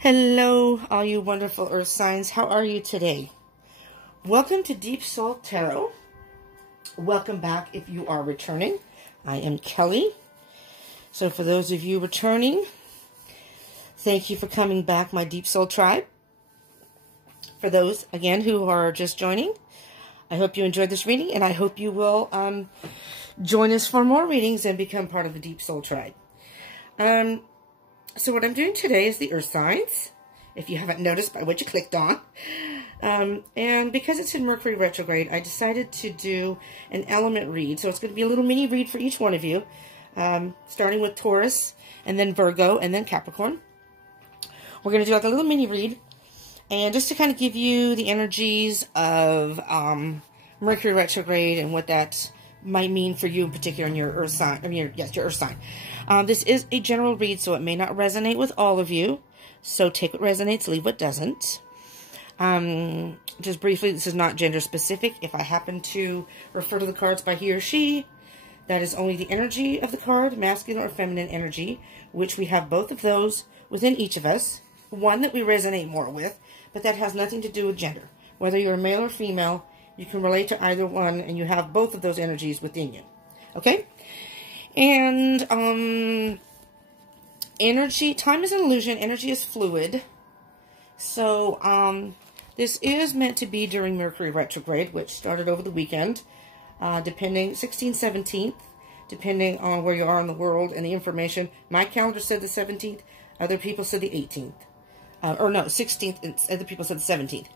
Hello, all you wonderful earth signs. How are you today? Welcome to Deep Soul Tarot. Welcome back if you are returning. I am Kelly. So for those of you returning, thank you for coming back, my Deep Soul tribe. For those, again, who are just joining, I hope you enjoyed this reading, and I hope you will join us for more readings and become part of the Deep Soul tribe. So what I'm doing today is the earth signs, if you haven't noticed by what you clicked on. And because it's in Mercury retrograde, I decided to do an element read. So it's going to be a little mini read for each one of you, starting with Taurus, and then Virgo, and then Capricorn. We're going to do like a little mini read, and just to kind of give you the energies of Mercury retrograde and what that might mean for you in particular in your earth sign. I mean, your earth sign. This is a general read, so it may not resonate with all of you. So take what resonates, leave what doesn't. Just briefly, this is not gender specific. If I happen to refer to the cards by he or she, that is only the energy of the card, masculine or feminine energy, which we have both of those within each of us. One that we resonate more with, but that has nothing to do with gender. Whether you're male or female, you can relate to either one, and you have both of those energies within you. Okay? And, energy, time is an illusion, energy is fluid. So, this is meant to be during Mercury retrograde, which started over the weekend, depending, 16th, 17th, depending on where you are in the world and the information. My calendar said the 17th, other people said the 18th. Or no, 16th, and other people said the 17th.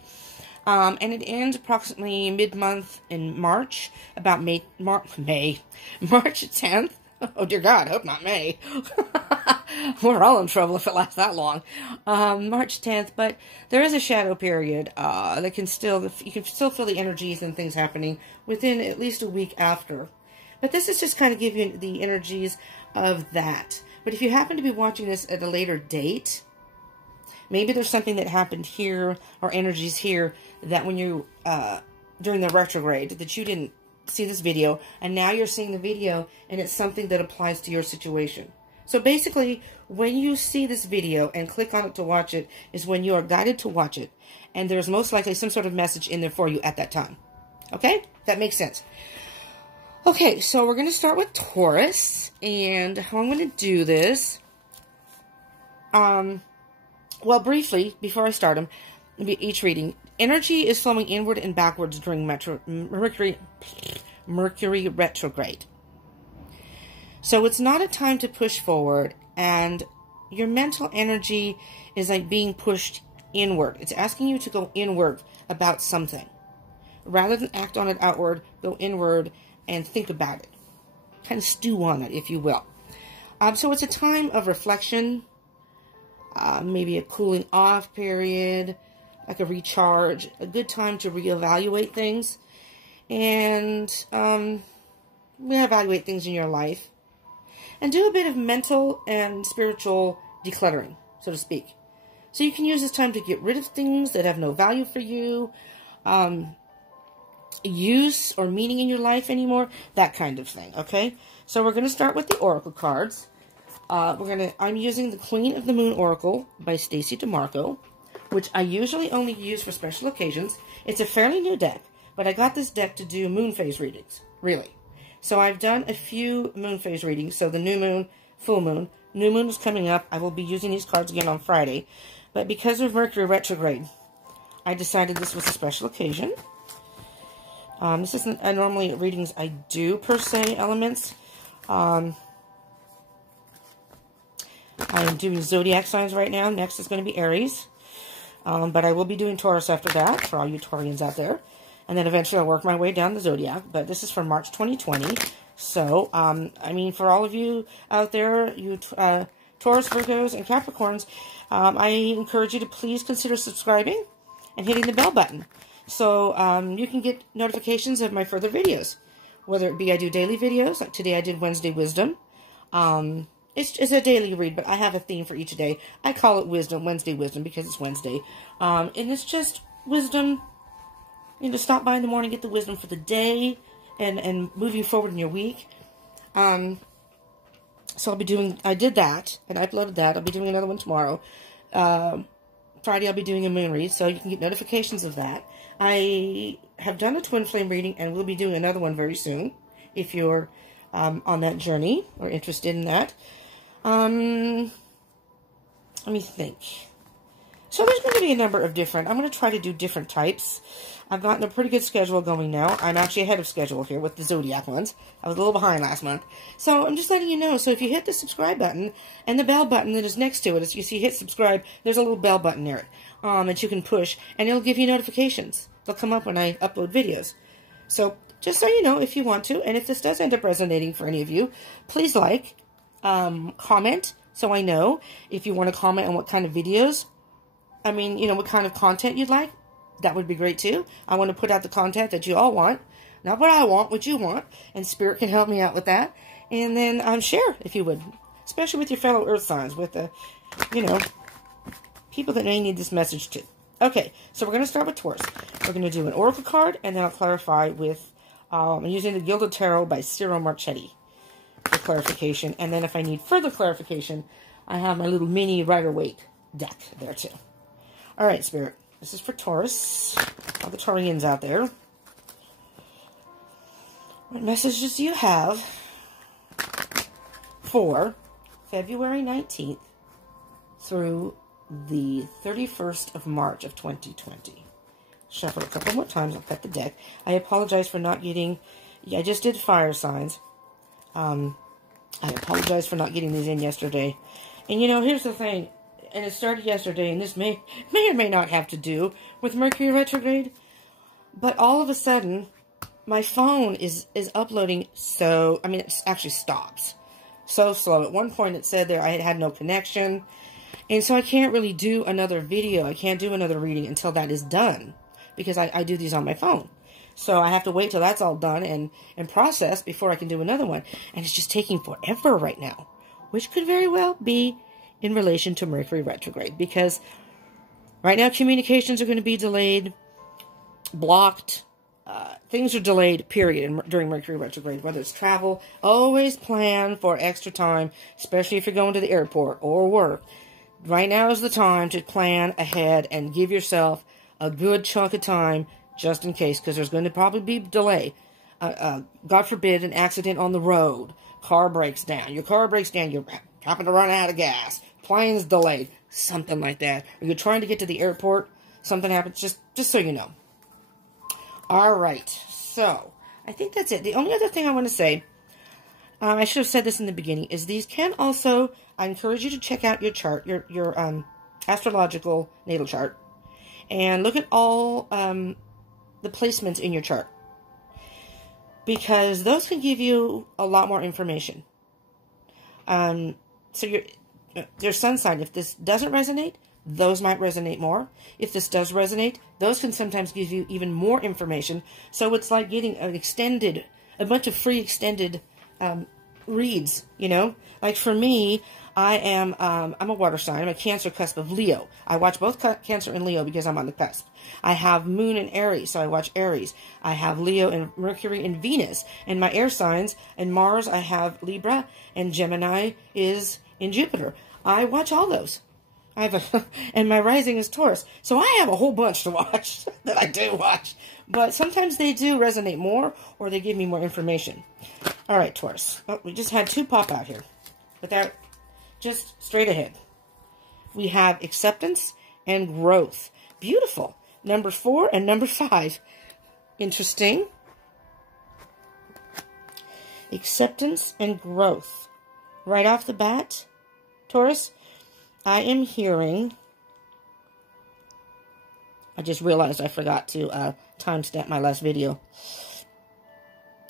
And it ends approximately mid-month in March, about March 10th. Oh, dear God, I hope not May. We're all in trouble if it lasts that long. March 10th, but there is a shadow period that can still, you can still feel the energies and things happening within at least a week after. But this is just kind of give you the energies of that. But if you happen to be watching this at a later date, maybe there's something that happened here or energies here that when you, during the retrograde, that you didn't see this video, and now you're seeing the video, and it's something that applies to your situation. So basically, when you see this video and click on it to watch it, is when you are guided to watch it, and there's most likely some sort of message in there for you at that time. Okay? That makes sense. Okay, so we're going to start with Taurus, and how I'm going to do this, well, briefly, before I start them, each reading, energy is flowing inward and backwards during Mercury retrograde. So it's not a time to push forward, and your mental energy is like being pushed inward. It's asking you to go inward about something. Rather than act on it outward, go inward and think about it. Kind of stew on it, if you will. So it's a time of reflection, maybe a cooling off period, like a recharge, a good time to reevaluate things, and reevaluate things in your life, and do a bit of mental and spiritual decluttering, so to speak. So you can use this time to get rid of things that have no value for you, use or meaning in your life anymore, that kind of thing, okay? So we're going to start with the Oracle cards. I'm using the Queen of the Moon Oracle by Stacey DeMarco, which I usually only use for special occasions. It's a fairly new deck, but I got this deck to do moon phase readings, really. So I've done a few moon phase readings, so the new moon, full moon. New moon is coming up. I will be using these cards again on Friday. But because of Mercury retrograde, I decided this was a special occasion. This isn't normally readings I do, per se, elements. I am doing zodiac signs right now. Next is going to be Aries. But I will be doing Taurus after that, for all you Taurians out there. And then eventually I'll work my way down the zodiac. But this is for March 2020. So, I mean, for all of you out there, you Taurus, Virgos, and Capricorns, I encourage you to please consider subscribing and hitting the bell button. So, you can get notifications of my further videos. Whether it be I do daily videos, like today I did Wednesday Wisdom. It's a daily read, but I have a theme for each day. I call it Wisdom, Wednesday Wisdom, because it's Wednesday. And it's just wisdom, you know, stop by in the morning, get the wisdom for the day, and move you forward in your week. So I'll be doing, I did that, and I uploaded that. I'll be doing another one tomorrow. Friday I'll be doing a moon read, so you can get notifications of that. I have done a twin flame reading, and we'll be doing another one very soon, if you're on that journey or interested in that. Let me think. So there's going to be a number of different, I'm going to try to do different types. I've gotten a pretty good schedule going now. I'm actually ahead of schedule here with the Zodiac ones. I was a little behind last month. So I'm just letting you know. So if you hit the subscribe button and the bell button that is next to it, as you see hit subscribe, there's a little bell button near it that you can push, and it'll give you notifications. They'll come up when I upload videos. So just so you know, if you want to, and if this does end up resonating for any of you, please like, comment, so I know if you want to comment on what kind of videos, what kind of content you'd like. That would be great too. I want to put out the content that you all want. Not what I want, what you want. And Spirit can help me out with that. And then share, if you would. Especially with your fellow Earth signs. With the, people that may need this message too. Okay, so we're going to start with Taurus. We're going to do an Oracle card. And then I'll clarify with, I'm using the Gilded Tarot by Cyril Marchetti for clarification. And then if I need further clarification, I have my little mini Rider-Waite deck there too. All right, Spirit. This is for Taurus, all the Taurians out there. What messages do you have for February 19th through the 31st of March of 2020? Shuffle a couple more times. I'll cut the deck. I apologize for not getting... I just did fire signs. I apologize for not getting these in yesterday. And here's the thing. And it started yesterday, and this may or may not have to do with Mercury retrograde. But all of a sudden, my phone is uploading so... it actually stops. So slow. At one point, it said there I had no connection. And so I can't really do another video. I can't do another reading until that is done. Because I do these on my phone. So I have to wait till that's all done and processed before I can do another one. And it's just taking forever right now. Which could very well be in relation to Mercury retrograde, because right now communications are going to be delayed, blocked, things are delayed, period, during Mercury retrograde, whether it's travel. Always plan for extra time, especially if you're going to the airport or work. Right now is the time to plan ahead and give yourself a good chunk of time just in case, because there's going to probably be delay. God forbid, an accident on the road. Car breaks down. Your car breaks down. You happen to run out of gas. Plane's delayed. Something like that. Or you're trying to get to the airport. Something happens. Just so you know. Alright. So, I think that's it. The only other thing I want to say, I should have said this in the beginning, is these can also, I encourage you to check out your chart, your astrological natal chart, and look at all the placements in your chart. Because those can give you a lot more information. So your sun sign, if this doesn't resonate, those might resonate more. If this does resonate, those can sometimes give you even more information. So it's like getting a bunch of free extended reads, Like for me, I'm a water sign. I'm a Cancer cusp of Leo. I watch both Cancer and Leo because I'm on the cusp. I have Moon and Aries, so I watch Aries. I have Leo and Mercury and Venus. And my air signs, and Mars, I have Libra, and Gemini is in Jupiter. I watch all those. And my rising is Taurus. So I have a whole bunch to watch that I do watch. But sometimes they do resonate more, or they give me more information. All right, Taurus. Oh, we just had two pop out here. Without... Just straight ahead. We have acceptance and growth. Beautiful. Number 4 and number 5. Interesting. Acceptance and growth. Right off the bat, Taurus, I am hearing... I just realized I forgot to timestamp my last video.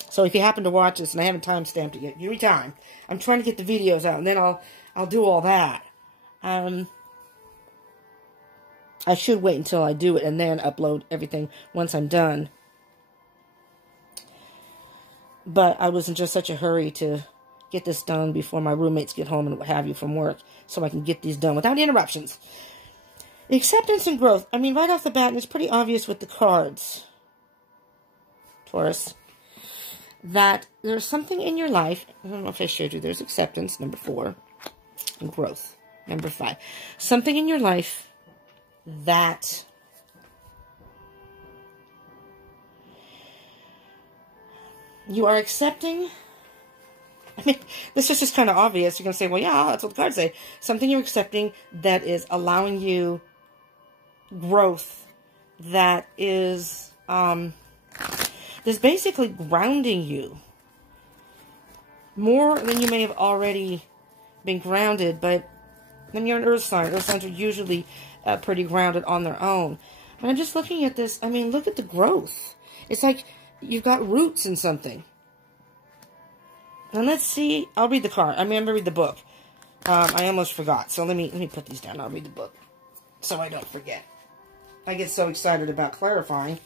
So if you happen to watch this and I haven't timestamped it yet, give me time. I'm trying to get the videos out, and then I'll do all that. I should wait until I do it and then upload everything once I'm done. But I was in just such a hurry to get this done before my roommates get home and what have you from work, so I can get these done without interruptions. Acceptance and growth. I mean, right off the bat, and it's pretty obvious with the cards, Taurus, that there's something in your life. I don't know if I showed you. There's acceptance, number 4. And growth, number 5. Something in your life that you are accepting. I mean, this is just kind of obvious. You're going to say, well, yeah, that's what the cards say. Something you're accepting that is allowing you growth, that is basically grounding you more than you may have already been grounded. But when you're an earth sign, earth signs are usually pretty grounded on their own. But I'm just looking at this. I mean, look at the growth. It's like you've got roots in something. And let's see. I'll read the card. I'm going to read the book. I almost forgot. So let me put these down. I'll read the book so I don't forget. I get so excited about clarifying.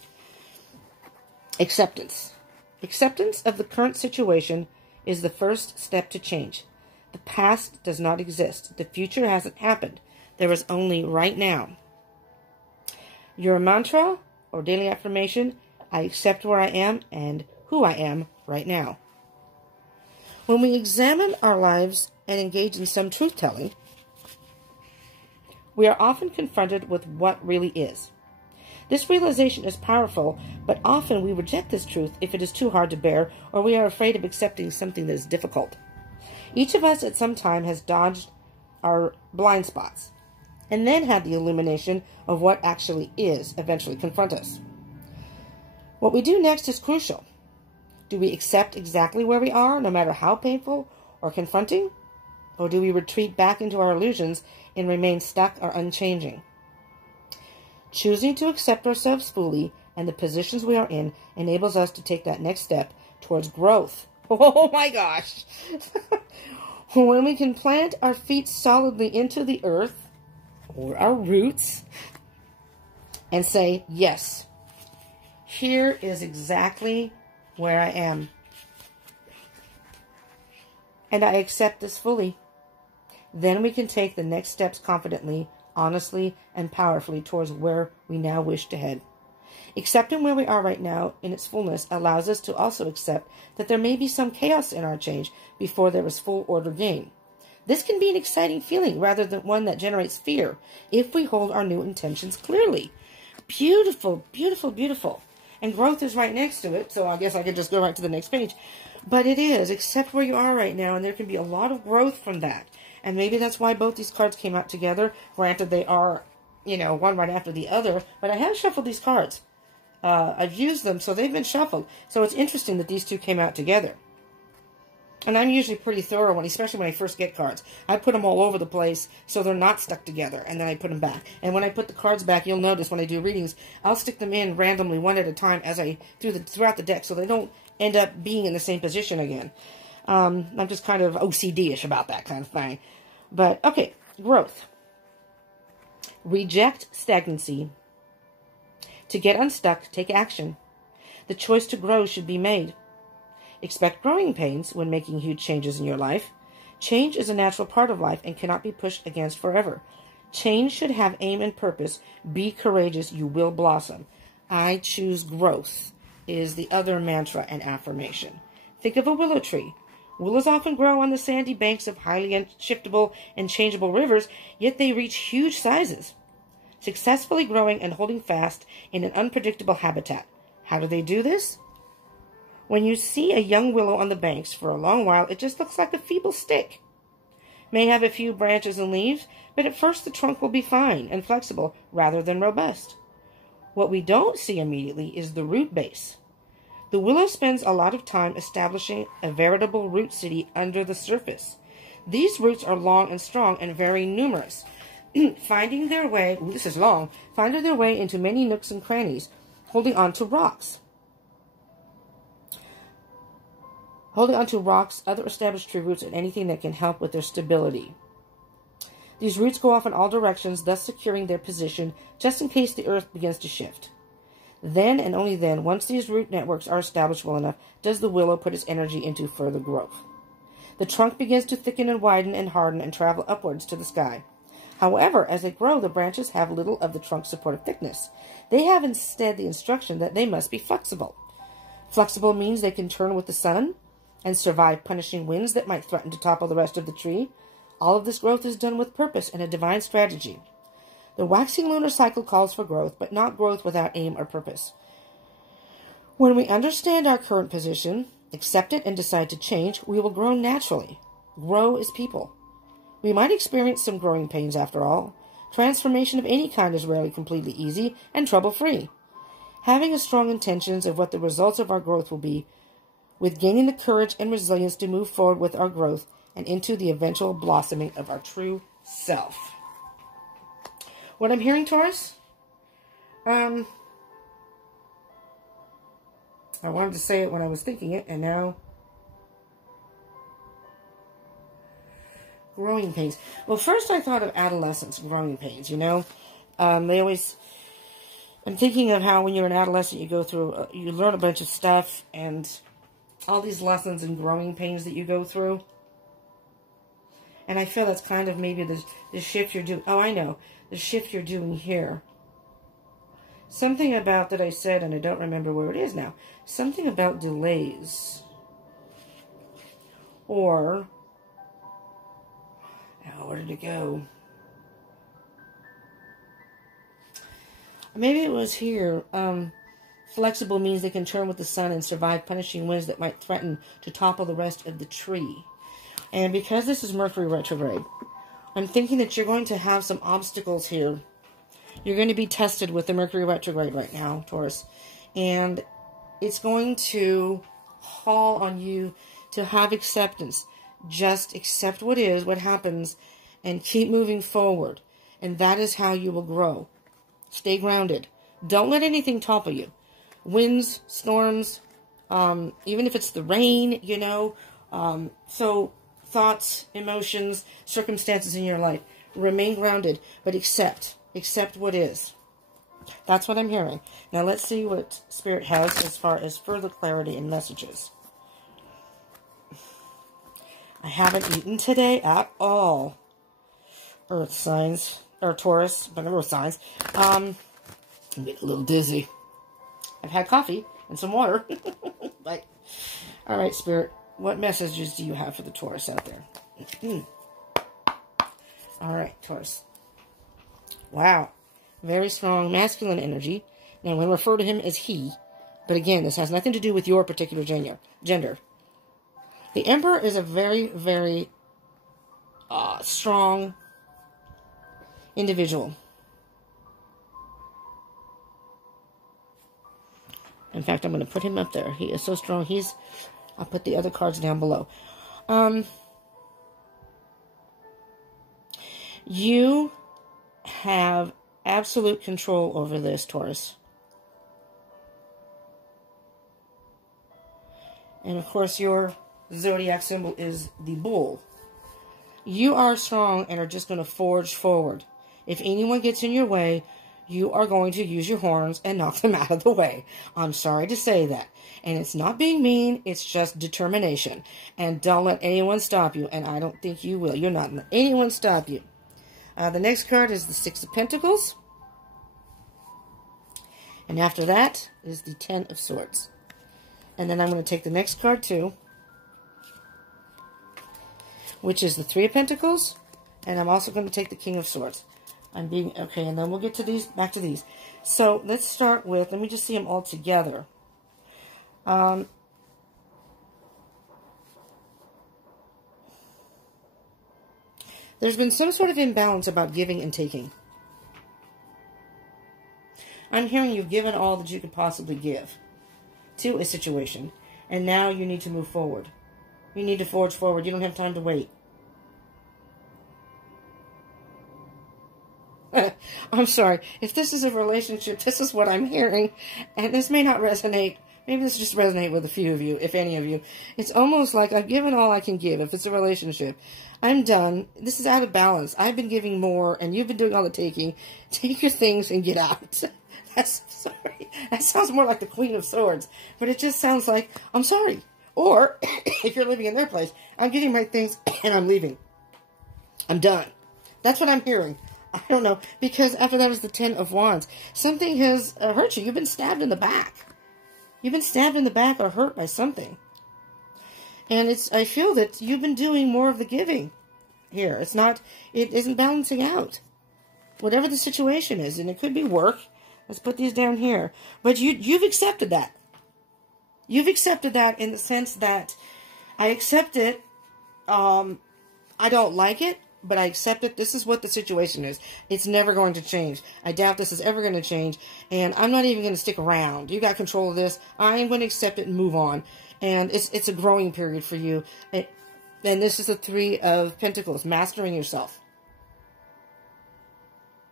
Acceptance. Acceptance of the current situation is the first step to change. The past does not exist. The future hasn't happened. There is only right now. Your mantra or daily affirmation: I accept where I am and who I am right now. When we examine our lives and engage in some truth-telling, we are often confronted with what really is. This realization is powerful, but often we reject this truth if it is too hard to bear, or we are afraid of accepting something that is difficult. Each of us at some time has dodged our blind spots, and then had the illumination of what actually is eventually confront us. What we do next is crucial. Do we accept exactly where we are, no matter how painful or confronting? Or do we retreat back into our illusions and remain stuck or unchanging? Choosing to accept ourselves fully and the positions we are in enables us to take that next step towards growth. Oh my gosh! When we can plant our feet solidly into the earth, or our roots, and say, yes, here is exactly where I am, and I accept this fully, then we can take the next steps confidently, honestly, and powerfully towards where we now wish to head. Accepting where we are right now in its fullness allows us to also accept that there may be some chaos in our change before there is full order gained. This can be an exciting feeling rather than one that generates fear if we hold our new intentions clearly. Beautiful, beautiful, beautiful. And growth is right next to it, so I guess I could just go right to the next page. But it is, accept where you are right now, and there can be a lot of growth from that. And maybe that's why both these cards came out together. Granted, they are, one right after the other, but I have shuffled these cards. I've used them, so they've been shuffled. So it's interesting that these two came out together. And I'm usually pretty thorough, especially when I first get cards. I put them all over the place so they're not stuck together, and then I put them back. And when I put the cards back, you'll notice when I do readings, I'll stick them in randomly one at a time as I throughout the deck, so they don't end up being in the same position again. I'm just kind of OCD-ish about that kind of thing. But, okay, growth. Reject stagnancy. To get unstuck, take action. The choice to grow should be made. Expect growing pains when making huge changes in your life. Change is a natural part of life and cannot be pushed against forever. Change should have aim and purpose. Be courageous, you will blossom. I choose growth is the other mantra and affirmation. Think of a willow tree. Willows often grow on the sandy banks of highly shiftable and changeable rivers, yet they reach huge sizes, successfully growing and holding fast in an unpredictable habitat. How do they do this? When you see a young willow on the banks for a long while, it just looks like a feeble stick. May have a few branches and leaves, but at first the trunk will be fine and flexible rather than robust. What we don't see immediately is the root base. The willow spends a lot of time establishing a veritable root city under the surface. These roots are long and strong and very numerous, finding their way into many nooks and crannies, holding on to rocks. Other established tree roots, and anything that can help with their stability. These roots go off in all directions, thus securing their position just in case the earth begins to shift. Then and only then, once these root networks are established well enough, does the willow put its energy into further growth. The trunk begins to thicken and widen and harden and travel upwards to the sky. However, as they grow, the branches have little of the trunk's supportive thickness. They have instead the instruction that they must be flexible. Flexible means they can turn with the sun and survive punishing winds that might threaten to topple the rest of the tree. All of this growth is done with purpose and a divine strategy. The waxing lunar cycle calls for growth, but not growth without aim or purpose. When we understand our current position, accept it, and decide to change, we will grow naturally. Grow as people. We might experience some growing pains after all. Transformation of any kind is rarely completely easy and trouble-free. Having a strong intentions of what the results of our growth will be, with gaining the courage and resilience to move forward with our growth and into the eventual blossoming of our true self. What I'm hearing, Taurus? I wanted to say it when I was thinking it, and now... Growing pains. Well, first I thought of adolescence, growing pains, you know. They always... I'm thinking of how when you're an adolescent, you go through... you learn a bunch of stuff, and all these lessons and growing pains that you go through. And I feel that's kind of maybe the shift you're doing... Oh, I know. The shift you're doing here. Something about that I said, and I don't remember where it is now. Something about delays. Or... oh, where did it go? Maybe it was here. Flexible means they can turn with the sun and survive punishing winds that might threaten to topple the rest of the tree. And because this is Mercury retrograde, I'm thinking that you're going to have some obstacles here. You're going to be tested with the Mercury retrograde right now, Taurus. And it's going to call on you to have acceptance. Just accept what is, what happens, and keep moving forward. And that is how you will grow. Stay grounded. Don't let anything topple you. Winds, storms, even if it's the rain, you know. So thoughts, emotions, circumstances in your life. Remain grounded, but accept. Accept what is. That's what I'm hearing. Now let's see what Spirit has as far as further clarity and messages. I haven't eaten today at all. Earth signs, or Taurus, but Earth signs. I'm getting a little dizzy. I've had coffee and some water. But, all right, Spirit, what messages do you have for the Taurus out there? All right, Taurus. Wow. Very strong masculine energy. Now, I'm going to refer to him as he. But again, this has nothing to do with your particular gender. The Emperor is a very, very strong individual. In fact, I'm going to put him up there. He is so strong. I'll put the other cards down below. You have absolute control over this, Taurus. And of course, your zodiac symbol is the bull. You are strong and are just going to forge forward. If anyone gets in your way, you are going to use your horns and knock them out of the way. I'm sorry to say that. And it's not being mean, it's just determination. And don't let anyone stop you, and I don't think you will. You're not letting anyone stop you. The next card is the Six of Pentacles. And after that is the Ten of Swords. And then I'm going to take the next card too, which is the Three of Pentacles. And I'm also going to take the King of Swords. Okay, and then we'll get to these, back to these. So let's start with, let me just see them all together. There's been some sort of imbalance about giving and taking. I'm hearing you've given all that you could possibly give to a situation. And now you need to move forward. You need to forge forward. You don't have time to wait. I'm sorry. If this is a relationship, this is what I'm hearing. And this may not resonate. Maybe this just resonate with a few of you, if any of you. It's almost like I've given all I can give. If it's a relationship, I'm done. This is out of balance. I've been giving more, and you've been doing all the taking. Take your things and get out. Sorry. That sounds more like the Queen of Swords. But it just sounds like, I'm sorry. Or, if you're living in their place, I'm getting my things and I'm leaving. I'm done. That's what I'm hearing. I don't know. Because after that was the Ten of Wands. Something has hurt you. You've been stabbed in the back. You've been stabbed in the back or hurt by something. And I feel that you've been doing more of the giving here. It isn't balancing out. Whatever the situation is, and it could be work. Let's put these down here. But you've accepted that. You've accepted that in the sense that I accept it. I don't like it, but I accept it. This is what the situation is. It's never going to change. I doubt this is ever going to change. And I'm not even going to stick around. You got control of this. I am going to accept it and move on. And it's a growing period for you. And this is the Three of Pentacles. Mastering yourself.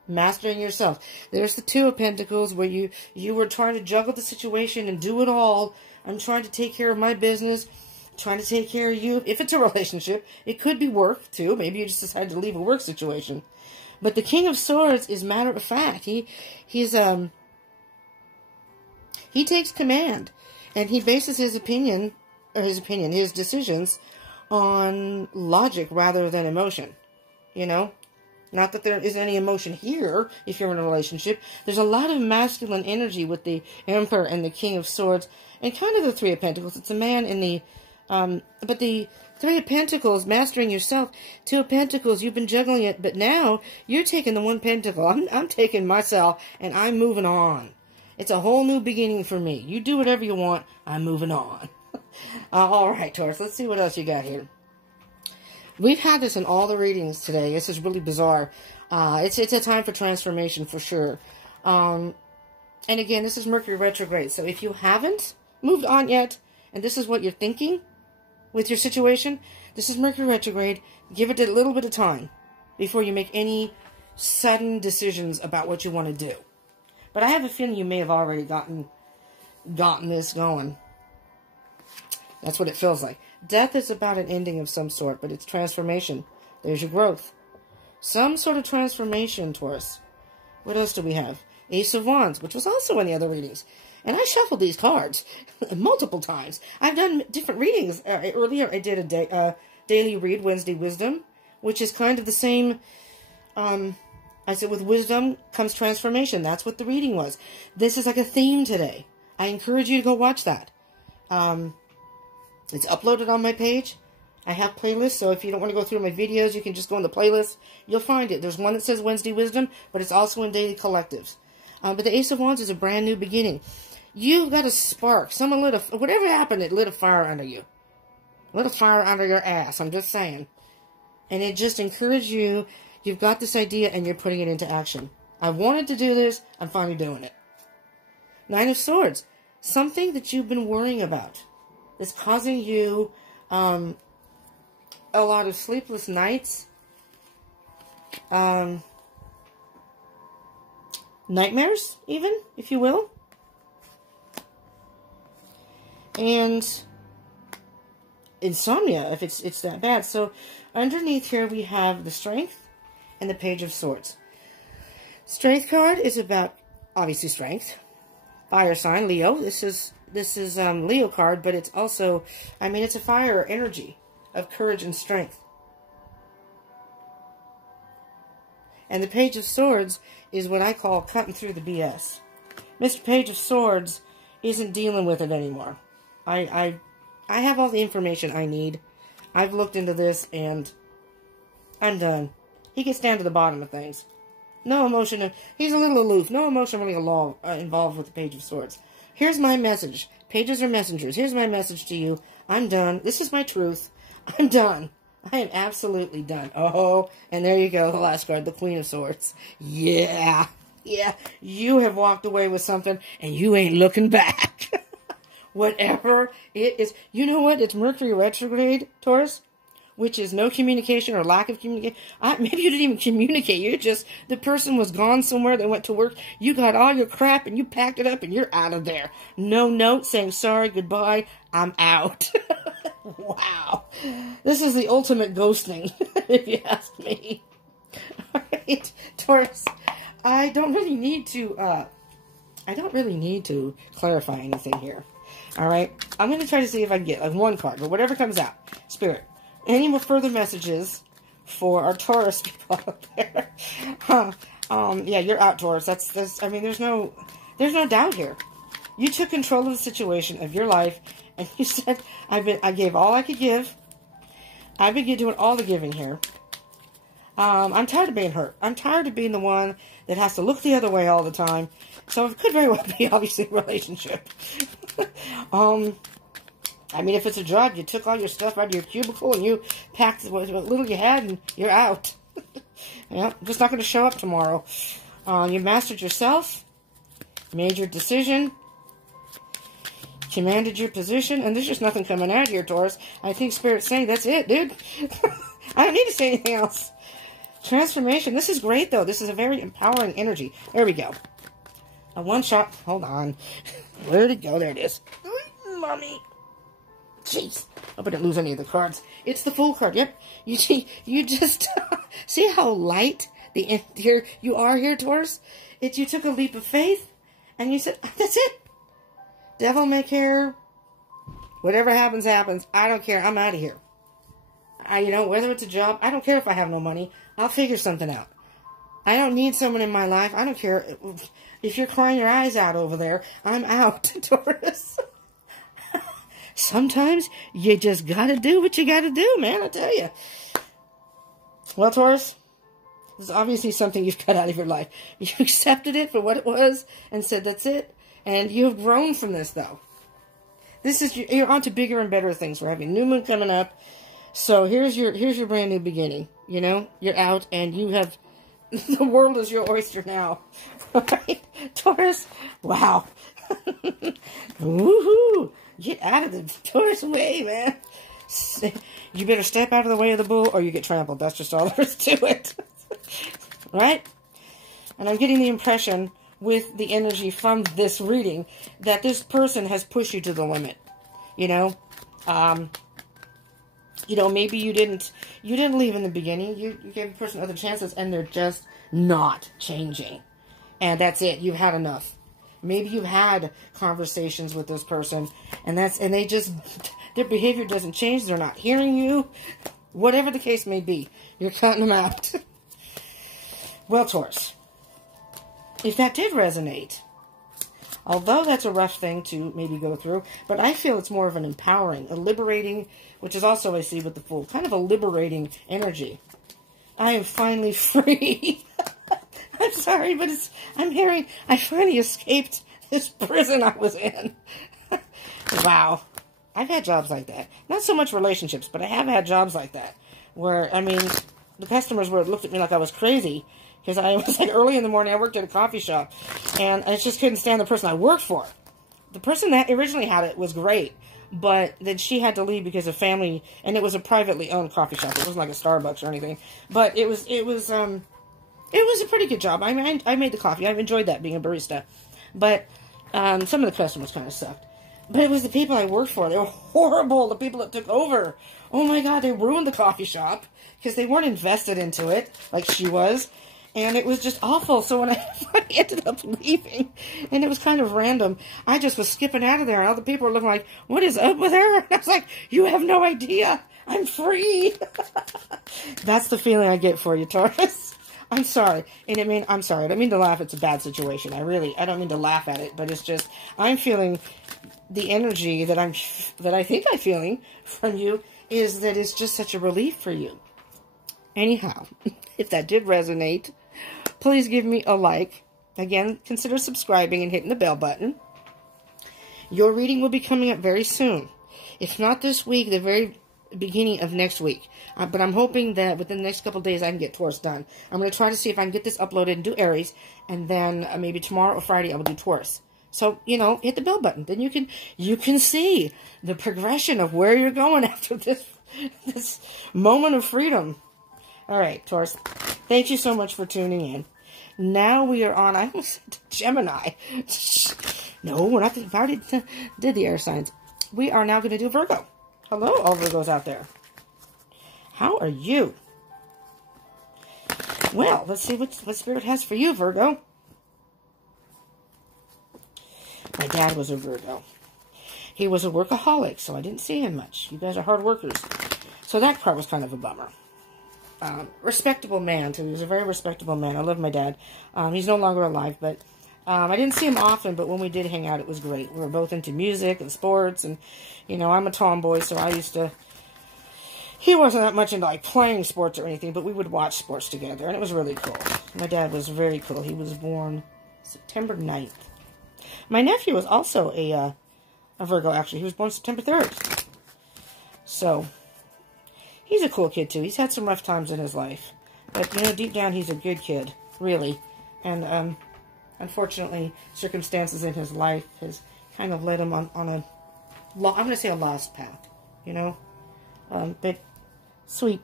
Mastering yourself. There's the Two of Pentacles where you were trying to juggle the situation and do it all. I'm trying to take care of my business. Trying to take care of you. If it's a relationship, it could be work too. Maybe you just decided to leave a work situation. But the King of Swords is matter of fact. He takes command, and he bases his decisions on logic rather than emotion. You know, not that there isn't any emotion here. If you're in a relationship, there's a lot of masculine energy with the Emperor and the King of Swords, and kind of the Three of Pentacles. It's a man in the but the Three of Pentacles, mastering yourself. Two of Pentacles, you've been juggling it, but now you're taking the One Pentacle. I'm taking myself, and I'm moving on. It's a whole new beginning for me. You do whatever you want. I'm moving on. All right, Taurus, let's see what else you got here. We've had this in all the readings today. This is really bizarre. It's a time for transformation for sure. And again, this is Mercury retrograde. So if you haven't moved on yet, and this is what you're thinking with your situation, this is Mercury retrograde. Give it a little bit of time before you make any sudden decisions about what you want to do. But I have a feeling you may have already gotten this going. That's what it feels like. Death is about an ending of some sort, but it's transformation. There's your growth. Some sort of transformation, Taurus. What else do we have? Ace of Wands, which was also in the other readings. And I shuffled these cards multiple times. I've done different readings. Earlier, I did a daily read, Wednesday Wisdom, which is kind of the same. I said with wisdom comes transformation. That's what the reading was. This is like a theme today. I encourage you to go watch that. It's uploaded on my page. I have playlists, so if you don't want to go through my videos, you can just go in the playlist. You'll find it. There's one that says Wednesday Wisdom, but it's also in daily collectives. But the Ace of Wands is a brand new beginning. You've got a spark. Someone lit a... Whatever happened, it lit a fire under you. Lit a fire under your ass. I'm just saying. And it just encouraged you. You've got this idea, and you're putting it into action. I wanted to do this. I'm finally doing it. Nine of Swords. Something that you've been worrying about is causing you a lot of sleepless nights. Nightmares, even, if you will. And insomnia, if it's that bad. So underneath here we have the Strength and the Page of Swords. Strength card is about, obviously, strength. Fire sign, Leo. This is Leo card, but it's also, I mean, it's a fire energy of courage and strength. And the Page of Swords is what I call cutting through the BS. Mr. Page of Swords isn't dealing with it anymore. I have all the information I need. I've looked into this, and I'm done. He gets down to the bottom of things. No emotion. He's a little aloof. No emotion really involved with the Page of Swords. Here's my message. Pages are messengers. Here's my message to you. I'm done. This is my truth. I'm done. I am absolutely done. Oh, and there you go. The last card, the Queen of Swords. Yeah. Yeah. You have walked away with something, and you ain't looking back. Whatever it is. You know what? It's Mercury retrograde, Taurus, which is no communication or lack of communication. Maybe you didn't even communicate. You're just, the person was gone somewhere. They went to work. You got all your crap, and you packed it up, and you're out of there. No note saying, sorry, goodbye, I'm out. Wow. This is the ultimate ghosting, if you ask me. All right, Taurus, I don't really need to clarify anything here. All right, I'm going to try to see if I can get like one card, but whatever comes out. Spirit, any more further messages for our Taurus people out there? Yeah, you're out, Taurus. I mean, there's no doubt here. You took control of the situation of your life, and you said, I gave all I could give. I've been doing all the giving here. I'm tired of being hurt. I'm tired of being the one that has to look the other way all the time. So it could very well be, obviously, a relationship. I mean, if it's a job, you took all your stuff out of your cubicle and you packed what little you had and you're out. Yeah, I'm just not going to show up tomorrow. You mastered yourself, made your decision, commanded your position, and there's just nothing coming out here, Taurus. I think Spirit's saying, that's it, dude. I don't need to say anything else. Transformation. This is great, though. This is a very empowering energy. There we go. A one-shot. Hold on. Where'd it go? There it is. Mommy. Jeez. Hope I didn't lose any of the cards. It's the Fool card. Yep. You just see how light you are here, Taurus? You took a leap of faith, and you said, that's it. Devil may care. Whatever happens, happens. I don't care. I'm out of here. Whether it's a job, I don't care if I have no money. I'll figure something out. I don't need someone in my life. I don't care if you're crying your eyes out over there. I'm out, Taurus. Sometimes you just gotta do what you gotta do, man, I tell you. Well, Taurus, this is obviously something you've cut out of your life. You accepted it for what it was and said, that's it. And you've grown from this, though. You're on to bigger and better things. We're having new moon coming up. So here's your brand new beginning. You're out and you have, the world is your oyster now. Right? Taurus, wow. Woohoo. Get out of the Taurus way, man. You better step out of the way of the bull or you get trampled. That's just all there is to it. Right? And I'm getting the impression with the energy from this reading that this person has pushed you to the limit. Maybe you didn't leave in the beginning. You gave the person other chances and they're just not changing. And that's it. You've had enough. Maybe you've had conversations with this person and their behavior doesn't change. They're not hearing you. Whatever the case may be, you're cutting them out. Well, Taurus, if that did resonate, although that's a rough thing to maybe go through, but I feel it's more of an empowering, a liberating, which is also I see with the Fool, kind of a liberating energy. I am finally free. I'm sorry, but I finally escaped this prison I was in. Wow. I've had jobs like that. Not so much relationships, but I have had jobs like that. Where, the customers looked at me like I was crazy. Because I was early in the morning, I worked at a coffee shop. And I just couldn't stand the person I worked for. The person that originally had it was great. But then she had to leave because of family. And it was a privately owned coffee shop. It wasn't like a Starbucks or anything. But it was a pretty good job. I made the coffee. I've enjoyed that, being a barista. But some of the customers kind of sucked. But it was the people I worked for. They were horrible. The people that took over. Oh my God, they ruined the coffee shop. Because they weren't invested into it like she was. And it was just awful. So when I finally ended up leaving, and it was kind of random, I just was skipping out of there. And all the people were looking like, what is up with her? And I was like, you have no idea. I'm free. That's the feeling I get for you, Taurus. I'm sorry. And I'm sorry. I don't mean to laugh. It's a bad situation. I don't mean to laugh at it. But it's just, I'm feeling the energy that I think I'm feeling from you is that it's just such a relief for you. Anyhow, if that did resonate, please give me a like. Again, consider subscribing and hitting the bell button. Your reading will be coming up very soon. If not this week, the very beginning of next week. But I'm hoping that within the next couple of days I can get Taurus done. I'm going to try to see if I can get this uploaded and do Aries. And then maybe tomorrow or Friday I will do Taurus. So, hit the bell button. Then you can see the progression of where you're going after this moment of freedom. All right, Taurus. Thank you so much for tuning in. Now we are on, I almost said Gemini. No, we're not. I already did the air signs. We are now going to do Virgo. Hello, all Virgos out there. How are you? Well, let's see what Spirit has for you, Virgo. My dad was a Virgo. He was a workaholic, so I didn't see him much. You guys are hard workers. So that part was kind of a bummer. Respectable man, too. He was a very respectable man. I love my dad. He's no longer alive, but I didn't see him often, but when we did hang out, it was great. We were both into music and sports, and, I'm a tomboy, so I used to he wasn't that much into like playing sports or anything, but we would watch sports together, and it was really cool. My dad was very cool. He was born September 9th. My nephew was also a Virgo, actually. He was born September 3rd. So, he's a cool kid, too. He's had some rough times in his life. But, you know, deep down, he's a good kid, really. And, unfortunately, circumstances in his life has kind of led him on a, I'm going to say a lost path, you know? But sweet,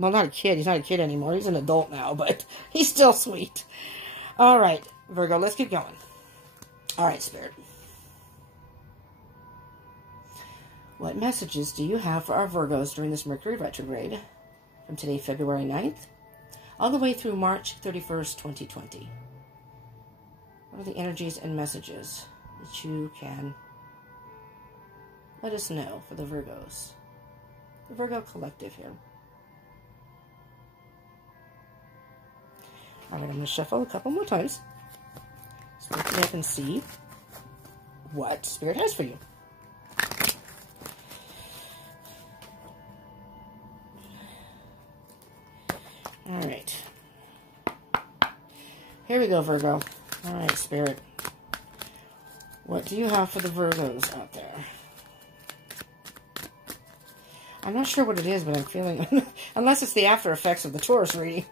well, not a kid. He's not a kid anymore. He's an adult now, but he's still sweet. All right, Virgo, let's keep going. All right, Spirit. What messages do you have for our Virgos during this Mercury retrograde from today, February 9th, all the way through March 31st, 2020? What are the energies and messages that you can let us know for the Virgos? The Virgo collective here. All right, I'm going to shuffle a couple more times so we can see what Spirit has for you. All right. Here we go, Virgo. All right, Spirit. What do you have for the Virgos out there? I'm not sure what it is, but I'm feeling... unless it's the after effects of the Taurus reading.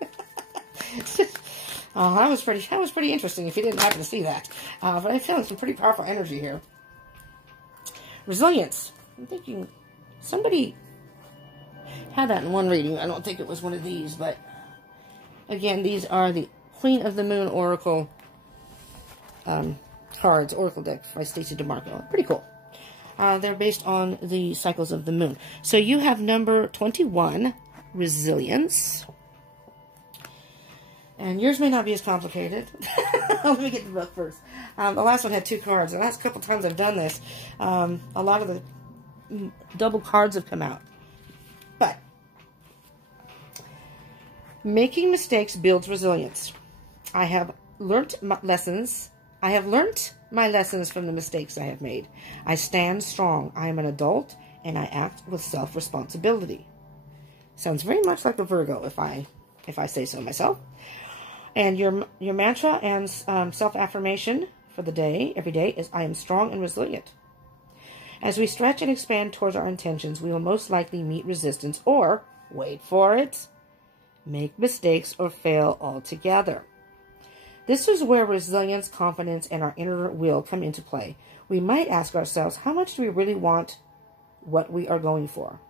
That was pretty interesting if you didn't happen to see that. But I'm feeling some pretty powerful energy here. Resilience. I'm thinking somebody had that in one reading. I don't think it was one of these, but again, these are the Queen of the Moon Oracle cards, Oracle deck by Stacey DeMarco. Pretty cool. They're based on the cycles of the moon. So you have number 21, Resilience. And yours may not be as complicated. Let me get the book first. The last one had 2 cards. The last couple times I've done this, a lot of the double cards have come out. But making mistakes builds resilience. I have learnt my lessons. I have learnt my lessons from the mistakes I have made. I stand strong. I am an adult, and I act with self-responsibility. Sounds very much like a Virgo, if I say so myself. And your mantra and self-affirmation for the day, every day, is I am strong and resilient. As we stretch and expand towards our intentions, we will most likely meet resistance or, wait for it, make mistakes or fail altogether. This is where resilience, confidence, and our inner will come into play. We might ask ourselves, how much do we really want what we are going for?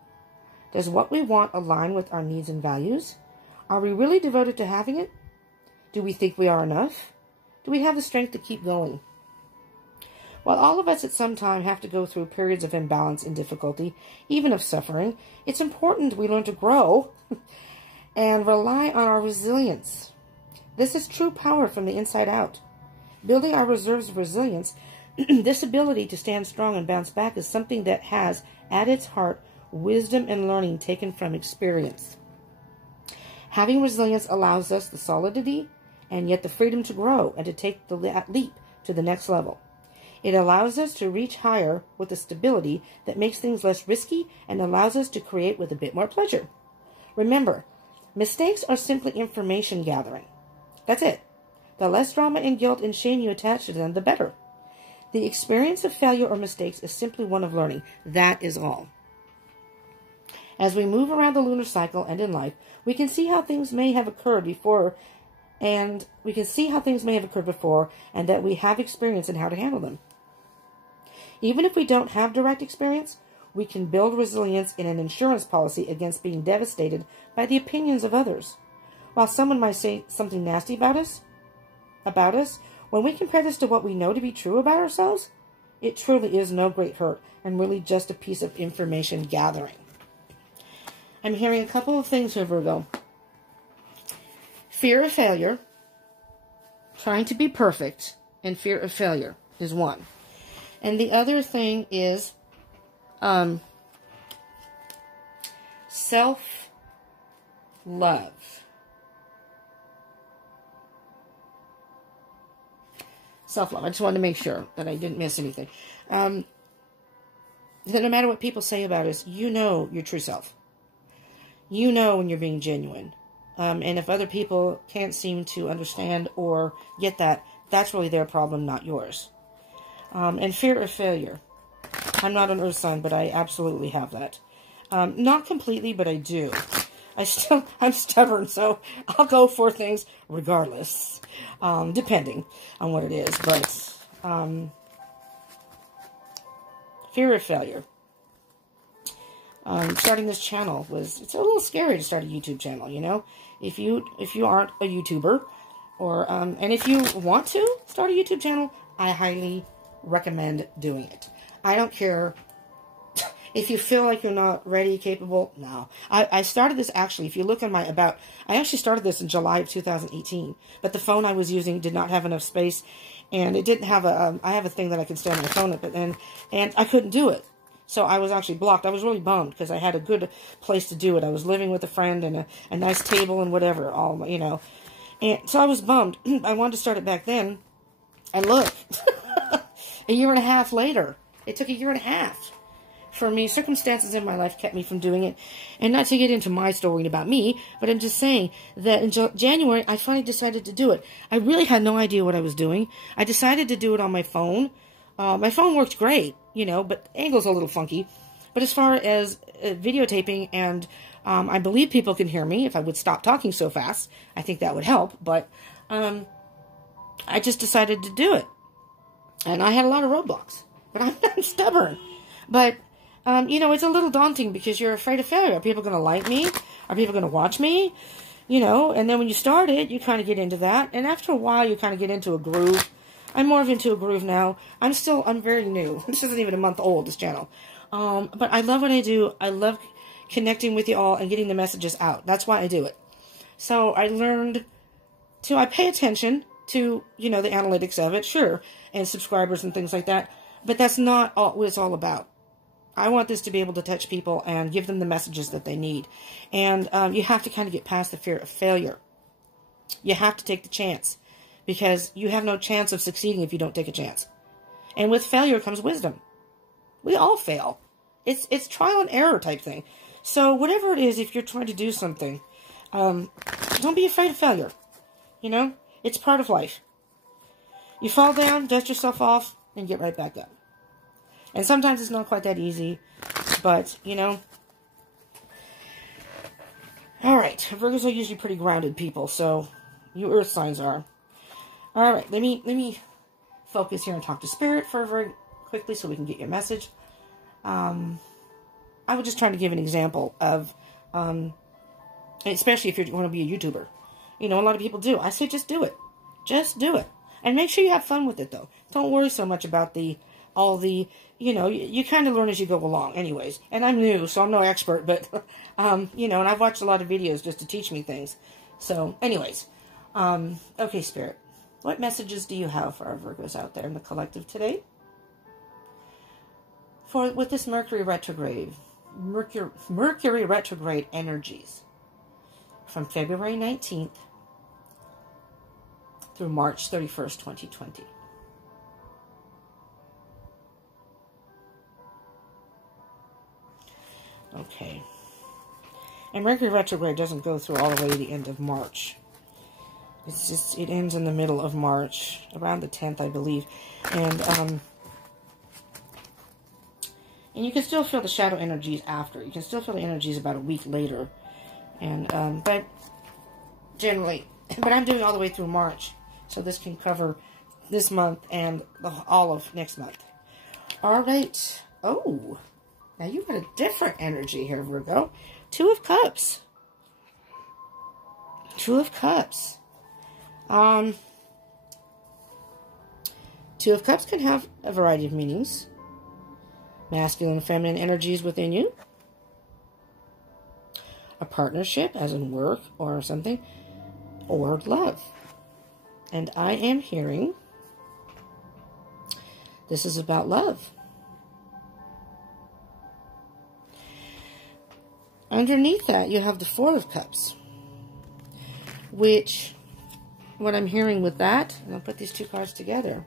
Does what we want align with our needs and values? Are we really devoted to having it? Do we think we are enough? Do we have the strength to keep going? While all of us at some time have to go through periods of imbalance and difficulty, even of suffering, it's important we learn to grow and rely on our resilience. This is true power from the inside out. Building our reserves of resilience, this ability to stand strong and bounce back, is something that has at its heart wisdom and learning taken from experience. Having resilience allows us the solidity and yet the freedom to grow and to take the leap to the next level. It allows us to reach higher with a stability that makes things less risky and allows us to create with a bit more pleasure. Remember, mistakes are simply information gathering. That's it. The less drama and guilt and shame you attach to them, the better. The experience of failure or mistakes is simply one of learning. That is all. As we move around the lunar cycle and in life, we can see how things may have occurred before, and that we have experience in how to handle them. Even if we don't have direct experience, we can build resilience in an insurance policy against being devastated by the opinions of others. While someone might say something nasty about us, when we compare this to what we know to be true about ourselves, it truly is no great hurt and really just a piece of information gathering. I'm hearing a couple of things here, Virgo. Fear of failure, trying to be perfect, and fear of failure is one. And the other thing is self-love. Self-love. I just wanted to make sure that I didn't miss anything. That no matter what people say about us, you know your true self. you know when you're being genuine. And if other people can't seem to understand or get that, that's really their problem, not yours. And fear of failure. I'm not an earth sign, but I absolutely have that. Not completely, but I do. I'm stubborn, so I'll go for things regardless, depending on what it is. But fear of failure. Starting this channel it's a little scary to start a YouTube channel, you know. If you aren't a YouTuber, or and if you want to start a YouTube channel, I highly recommend doing it. I don't care if you feel like you're not ready, capable. No, I started this actually. If you look on my about, I actually started this in July of 2018. But the phone I was using did not have enough space, and it didn't have a. I have a thing that I can stand my phone up, and I couldn't do it. So I was actually blocked. I was really bummed because I had a good place to do it. I was living with a friend and a nice table and whatever, all, you know. And so I was bummed. I wanted to start it back then. And look, a year and a half later, it took a year and a half for me. Circumstances in my life kept me from doing it. And not to get into my story about me, but I'm just saying that in January, I finally decided to do it. I really had no idea what I was doing. I decided to do it on my phone. My phone worked great, you know, but the angle's a little funky. But as far as videotaping, and I believe people can hear me if I would stop talking so fast. I think that would help. But I just decided to do it. And I had a lot of roadblocks. But I'm stubborn. But, you know, it's a little daunting because you're afraid of failure. Are people going to like me? Are people going to watch me? You know, and then when you start it, you kind of get into that. And after a while, you kind of get into a groove. I'm more into a groove now. I'm very new. This isn't even a month old, this channel. But I love what I do. I love connecting with you all and getting the messages out. That's why I do it. So I learned I pay attention to, you know, the analytics of it, sure, and subscribers and things like that. But that's not what it's all about. I want this to be able to touch people and give them the messages that they need. And you have to kind of get past the fear of failure. You have to take the chance. Because you have no chance of succeeding if you don't take a chance. And with failure comes wisdom. We all fail. It's trial and error type thing. So whatever it is, if you're trying to do something, don't be afraid of failure. You know, it's part of life. You fall down, dust yourself off, and get right back up. And sometimes it's not quite that easy, but, you know. All right, Virgos are usually pretty grounded people, so you earth signs are. All right, let me focus here and talk to Spirit for very quickly so we can get your message. I was just trying to give an example of, especially if you want to be a YouTuber. You know, a lot of people do. I say just do it. Just do it. And make sure you have fun with it, though. Don't worry so much about all the, you know, you kind of learn as you go along anyways. And I'm new, so I'm no expert, but, you know, and I've watched a lot of videos just to teach me things. So, anyways, okay, Spirit. What messages do you have for our Virgos out there in the collective today? With this Mercury retrograde, Mercury retrograde energies from February 19th through March 31st, 2020. Okay. And Mercury retrograde doesn't go through all the way to the end of March. It's just, it ends in the middle of March, around the 10th, I believe. And you can still feel the shadow energies after. You can still feel the energies about a week later. And, but generally, but I'm doing all the way through March. So this can cover this month and all of next month. All right. Oh, now you've got a different energy here, Virgo. Two of Cups. Two of Cups. Two of Cups can have a variety of meanings. Masculine and feminine energies within you. A partnership, as in work or something. Or love. And I am hearing this is about love. Underneath that, you have the Four of Cups. Which, what I'm hearing with that, and I'll put these two cards together.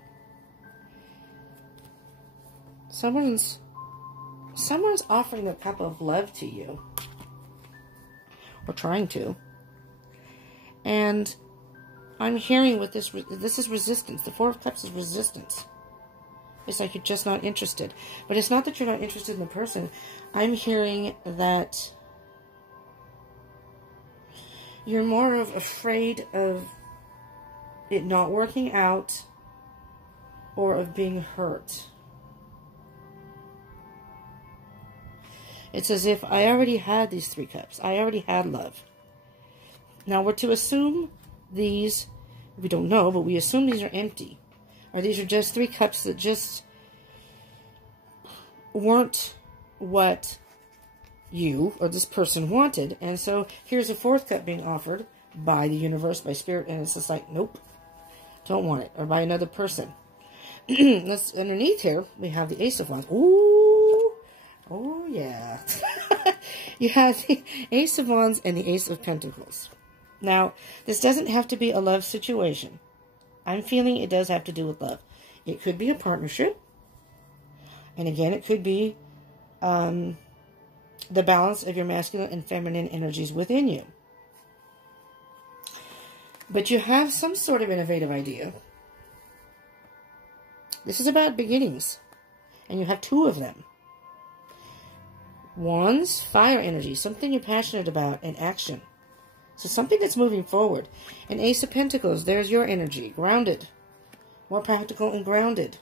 Someone's offering a cup of love to you. or trying to. And I'm hearing with this is resistance. The Four of Cups is resistance. It's like you're just not interested. But it's not that you're not interested in the person. I'm hearing that you're more of afraid of it not working out or of being hurt. It's as if I already had these 3 cups. I already had love. Now we're to assume these, we don't know, but we assume these are empty. Or these are just 3 cups that just weren't what you or this person wanted. And so here's a 4th cup being offered by the universe, by spirit, and it's just like, nope, don't want it. Or by another person. Let's, underneath here, we have the Ace of Wands. Ooh, oh yeah. You have the Ace of Wands and the Ace of Pentacles. Now, this doesn't have to be a love situation. I'm feeling it does have to do with love. It could be a partnership. And again, it could be the balance of your masculine and feminine energies within you. But you have some sort of innovative idea. This is about beginnings. And you have 2 of them. Wands, fire energy. Something you're passionate about and action. So something that's moving forward. And Ace of Pentacles, there's your energy. Grounded. More practical and grounded.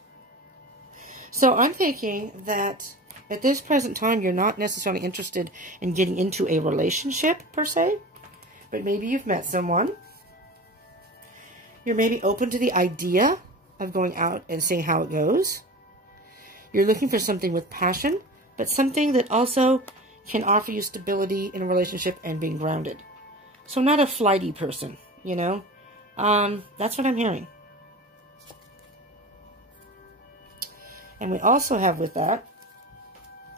So I'm thinking that at this present time, you're not necessarily interested in getting into a relationship, per se. But maybe you've met someone. You're maybe open to the idea of going out and seeing how it goes. You're looking for something with passion, but something that also can offer you stability in a relationship and being grounded. So not a flighty person, you know. That's what I'm hearing. And we also have with that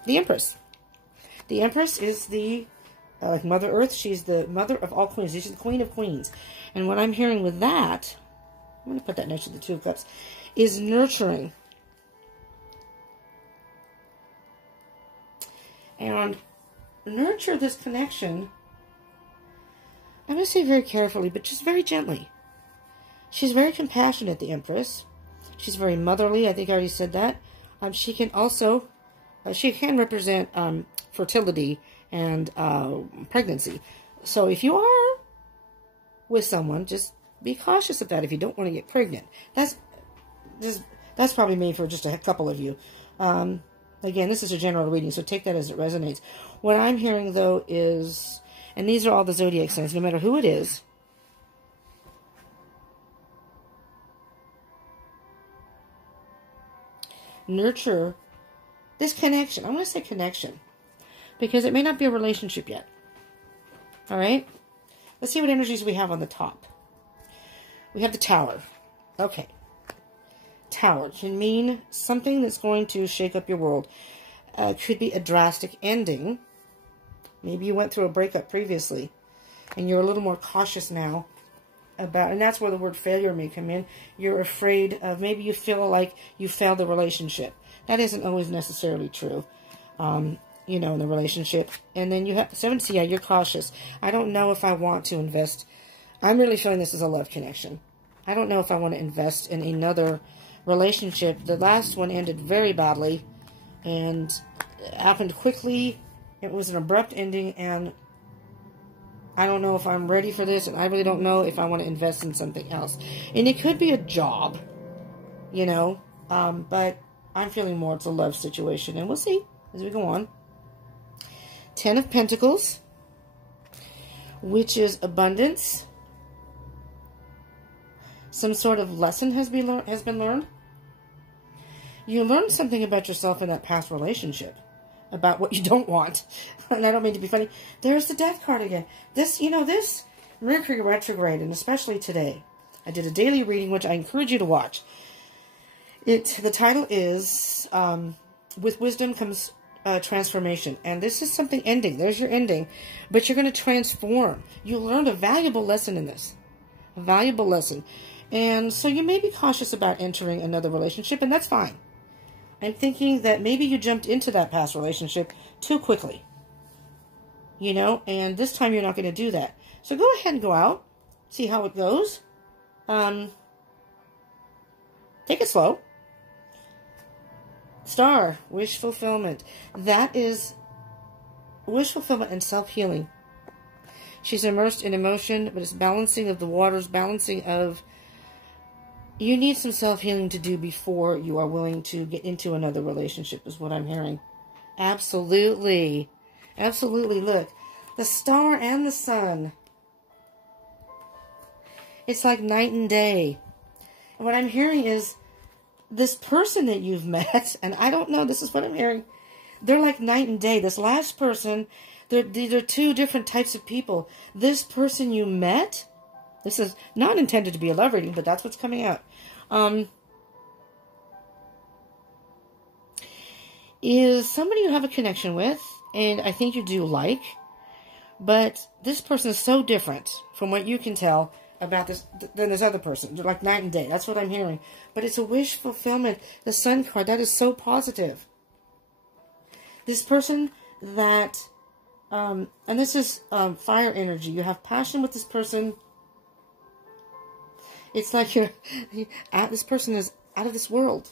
the Empress. The Empress is the Mother Earth. She's the mother of all queens. She's the Queen of Queens. And what I'm hearing with that, I'm going to put that next to the 2 of Cups, is nurturing. And nurture this connection, I'm going to say very carefully, but just very gently. She's very compassionate, the Empress. She's very motherly. I think I already said that. She can also, she can represent fertility and pregnancy. So if you are with someone, just be cautious of that if you don't want to get pregnant. That's probably made for just a couple of you. Again, this is a general reading, so take that as it resonates. What I'm hearing, though, is, and these are all the zodiac signs, no matter who it is, nurture this connection. I'm going to say connection, because it may not be a relationship yet. All right? Let's see what energies we have on the top. We have the Tower. Okay. Tower can mean something that's going to shake up your world. Could be a drastic ending. Maybe you went through a breakup previously, and you're a little more cautious now about, and that's where the word failure may come in. You're afraid of, maybe you feel like you failed the relationship. That isn't always necessarily true, you know, in the relationship. And then you have 7, yeah, you're cautious. I don't know if I want to invest. I'm really feeling this is a love connection. I don't know if I want to invest in another relationship. The last one ended very badly and happened quickly. It was an abrupt ending, and I don't know if I'm ready for this, and I really don't know if I want to invest in something else. And it could be a job, you know, but I'm feeling more it's a love situation, and we'll see as we go on. 10 of Pentacles, which is abundance. Some sort of lesson has been learned. You learned something about yourself in that past relationship, about what you don't want. And I don't mean to be funny. There's the Death card again. This, you know, this Mercury retrograde, and especially today, I did a daily reading, which I encourage you to watch. The title is, With Wisdom Comes Transformation. And this is something ending. There's your ending. But you're going to transform. You learned a valuable lesson in this. A valuable lesson. And so you may be cautious about entering another relationship, and that's fine. I'm thinking that maybe you jumped into that past relationship too quickly. you know, and this time you're not going to do that. So go ahead and go out, see how it goes. Take it slow. Star, wish fulfillment. That is wish fulfillment and self-healing. She's immersed in emotion, but it's balancing of the waters, balancing of... You need some self-healing to do before you are willing to get into another relationship, is what I'm hearing. Absolutely. Absolutely. Look, the star and the sun. It's like night and day. And what I'm hearing is this person that you've met, and I don't know, this is what I'm hearing. They're like night and day. This last person, these are two different types of people. This person you met, this is not intended to be a love reading, but that's what's coming out. Is somebody you have a connection with, and I think you do like, but this person is so different from what you can tell about this than this other person. They're like night and day. That's what I'm hearing. But it's a wish fulfillment. The Sun card, that is so positive. This person that, and this is fire energy. You have passion with this person. It's like this person is out of this world.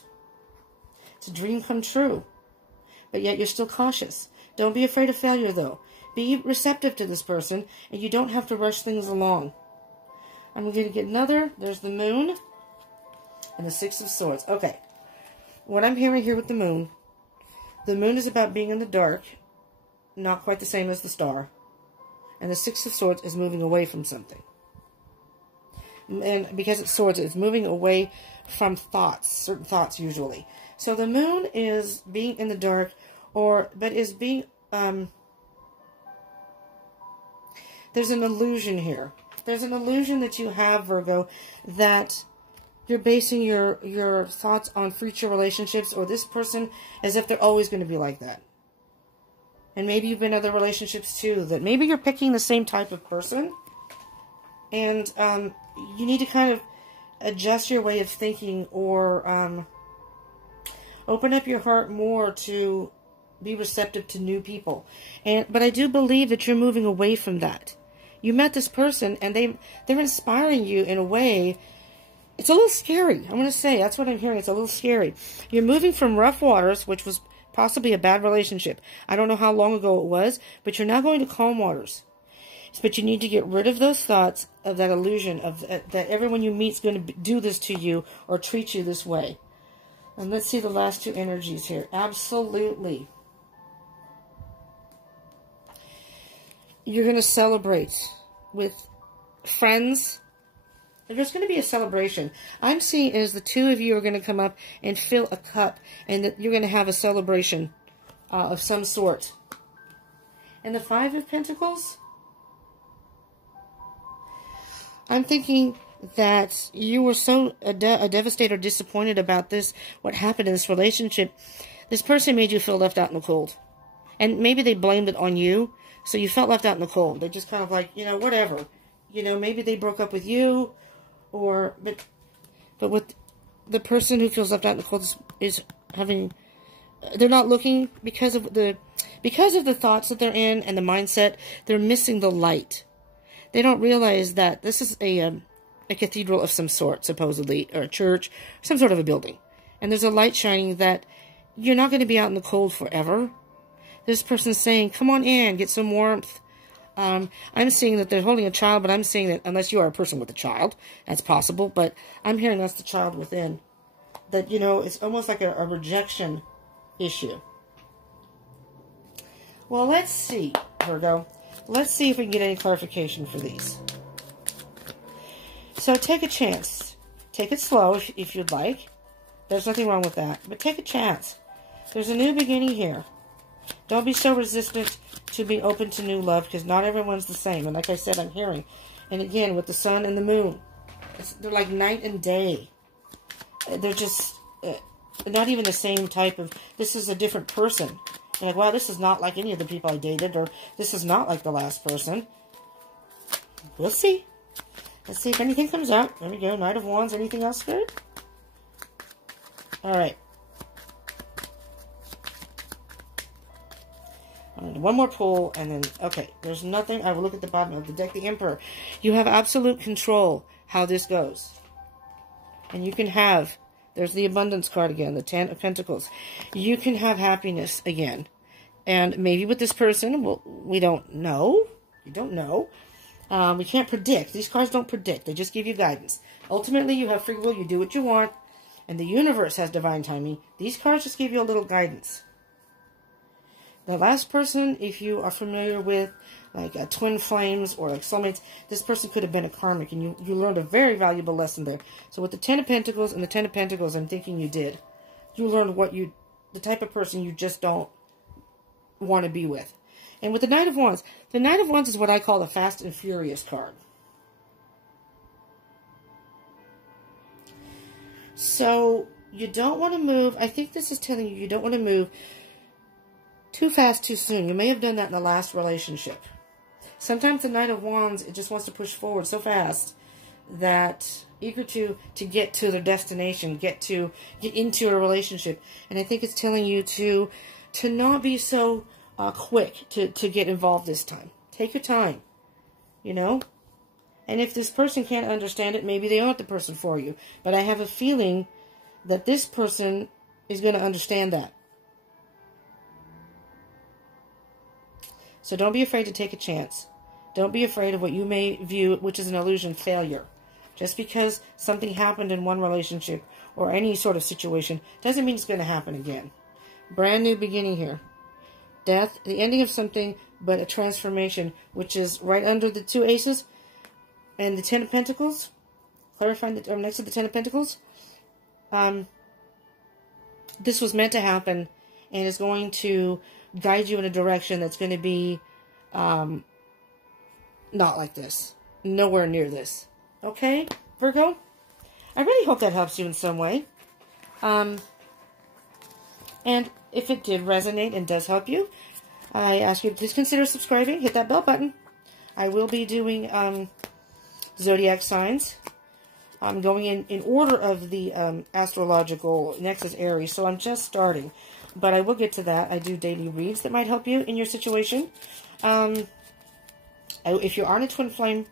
It's a dream come true. But yet you're still cautious. Don't be afraid of failure, though. Be receptive to this person, and you don't have to rush things along. I'm going to get another. There's the moon and the Six of Swords. Okay. What I'm hearing here with the moon is about being in the dark, not quite the same as the star. And the Six of Swords is moving away from something. And because it's swords, it's moving away from thoughts, certain thoughts usually. So the moon is being in the dark, but is being, there's an illusion here. There's an illusion that you have, Virgo, that you're basing your thoughts on future relationships or this person as if they're always going to be like that. And maybe you've been in other relationships too, that maybe you're picking the same type of person. And you need to kind of adjust your way of thinking or open up your heart more to be receptive to new people. But I do believe that you're moving away from that. You met this person, and they're inspiring you in a way. It's a little scary. I'm going to say, that's what I'm hearing. It's a little scary. You're moving from rough waters, which was possibly a bad relationship. I don't know how long ago it was, but you're now going to calm waters. But you need to get rid of those thoughts of that illusion of that everyone you meet is going to do this to you or treat you this way. And let's see the last two energies here. Absolutely. You're going to celebrate with friends. There's going to be a celebration. I'm seeing is the two of you are going to come up and fill a cup, and that you're going to have a celebration of some sort. And the Five of Pentacles, I'm thinking that you were so devastated or disappointed about this, what happened in this relationship. This person made you feel left out in the cold. And maybe they blamed it on you. So you felt left out in the cold. They just kind of like, you know, whatever. You know, maybe they broke up with you. But with the person who feels left out in the cold is having... They're not looking because of the thoughts that they're in and the mindset. They're missing the light. They don't realize that this is a cathedral of some sort, supposedly, or a church, some sort of a building. And there's a light shining that you're not going to be out in the cold forever. This person's saying, come on in, get some warmth. I'm seeing that they're holding a child, but I'm seeing that unless you are a person with a child, that's possible. But I'm hearing that's the child within. That, you know, it's almost like a rejection issue. Well, let's see, Virgo. Let's see if we can get any clarification for these. So take a chance. Take it slow if you'd like. There's nothing wrong with that. But take a chance. There's a new beginning here. Don't be so resistant to being open to new love, because not everyone's the same. And like I said, I'm hearing. And again, with the sun and the moon, they're like night and day. They're just not even the same type of... This is a different person. You're like, wow, this is not like any of the people I dated, or this is not like the last person. We'll see. Let's see if anything comes out. There we go. Knight of Wands. Anything else, Spirit? All right. One more pull, and then, okay, there's nothing. I will look at the bottom of the deck, the Emperor. You have absolute control how this goes. And you can have, there's the Abundance card again, the 10 of Pentacles. You can have happiness again. And maybe with this person, well, we don't know. You don't know. We can't predict. These cards don't predict. They just give you guidance. Ultimately, you have free will. You do what you want. And the universe has divine timing. These cards just give you a little guidance. The last person, if you are familiar with like twin flames or like soulmates, this person could have been a karmic, and you learned a very valuable lesson there. So with the 10 of Pentacles and the 10 of Pentacles, I'm thinking you did. You learned the type of person you just don't want to be with. And with the Knight of Wands is what I call the Fast and Furious card. So you don't want to move. I think this is telling you don't want to move too fast, too soon. You may have done that in the last relationship. Sometimes the Knight of Wands, it just wants to push forward so fast that eager to get to their destination, get into a relationship. And I think it's telling you to not be so quick to get involved this time. Take your time, you know. And if this person can't understand it, maybe they aren't the person for you. But I have a feeling that this person is going to understand that. So don't be afraid to take a chance. Don't be afraid of what you may view, which is an illusion, failure. Just because something happened in one relationship or any sort of situation doesn't mean it's going to happen again. Brand new beginning here. Death, the ending of something, but a transformation, which is right under the 2 aces and the 10 of Pentacles. Clarifying that next to the 10 of Pentacles. This was meant to happen and is going to guide you in a direction that's going to be not like this. Nowhere near this. Okay, Virgo? I really hope that helps you in some way. And if it did resonate and does help you, I ask you to please consider subscribing. Hit that bell button. I will be doing zodiac signs. I'm going in order of the astrological Nexus Aries, so I'm just starting. But I will get to that. I do daily reads that might help you in your situation. If you're on a twin flame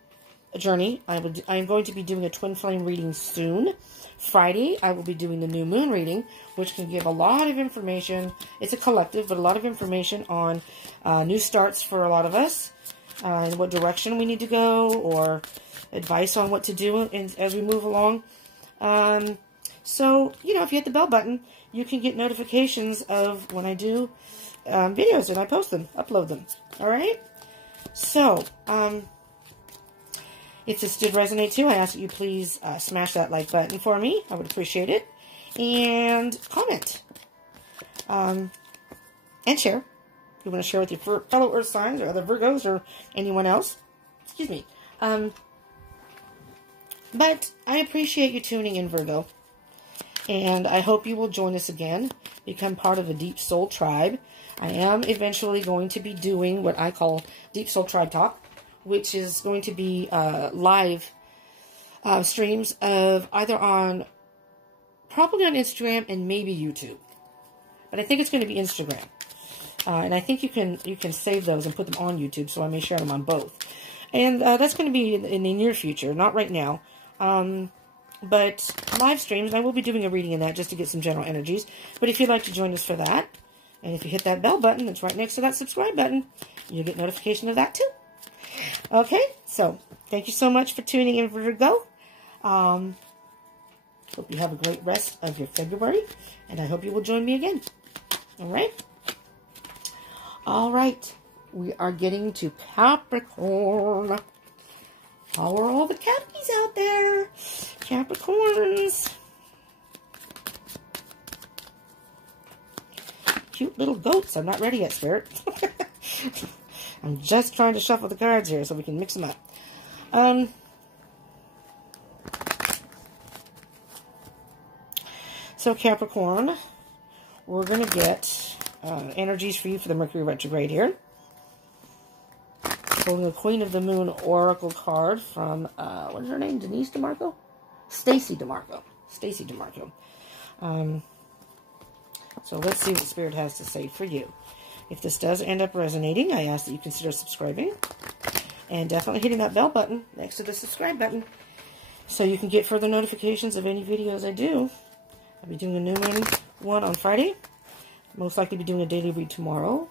journey, I'm going to be doing a twin flame reading soon. Friday, I will be doing the new moon reading, which can give a lot of information. It's a collective, but a lot of information on new starts for a lot of us, and what direction we need to go, or advice on what to do as we move along. So, you know, if you hit the bell button, you can get notifications of when I do videos, and I post them, upload them. All right? So, if this did resonate too, I ask that you please smash that like button for me. I would appreciate it. And comment. And share. If you want to share with your fellow Earth signs or other Virgos or anyone else. Excuse me. But I appreciate you tuning in, Virgo. And I hope you will join us again. Become part of the Deep Soul Tribe. I am eventually going to be doing what I call Deep Soul Tribe Talk, which is going to be live streams of either probably on Instagram and maybe YouTube. But I think it's going to be Instagram. And I think you can save those and put them on YouTube, so I may share them on both. And that's going to be in the near future, not right now. But live streams, I will be doing a reading in that just to get some general energies. But if you'd like to join us for that, and if you hit that bell button that's right next to that subscribe button, you'll get notification of that too. Okay, so thank you so much for tuning in, Virgo. Hope you have a great rest of your February, and I hope you will join me again. All right? All right, we are getting to Capricorn. How are all the Cappies out there? Capricorns. Cute little goats. I'm not ready yet, Spirit. I'm just trying to shuffle the cards here so we can mix them up. So Capricorn, we're going to get energies for you for the Mercury retrograde here. Pulling the Queen of the Moon Oracle card from, what is her name? Denise DeMarco? Stacy DeMarco. Stacy DeMarco. So let's see what Spirit has to say for you. If this does end up resonating, I ask that you consider subscribing. And definitely hitting that bell button next to the subscribe button so you can get further notifications of any videos I do. I'll be doing a new one on Friday. Most likely be doing a daily read tomorrow.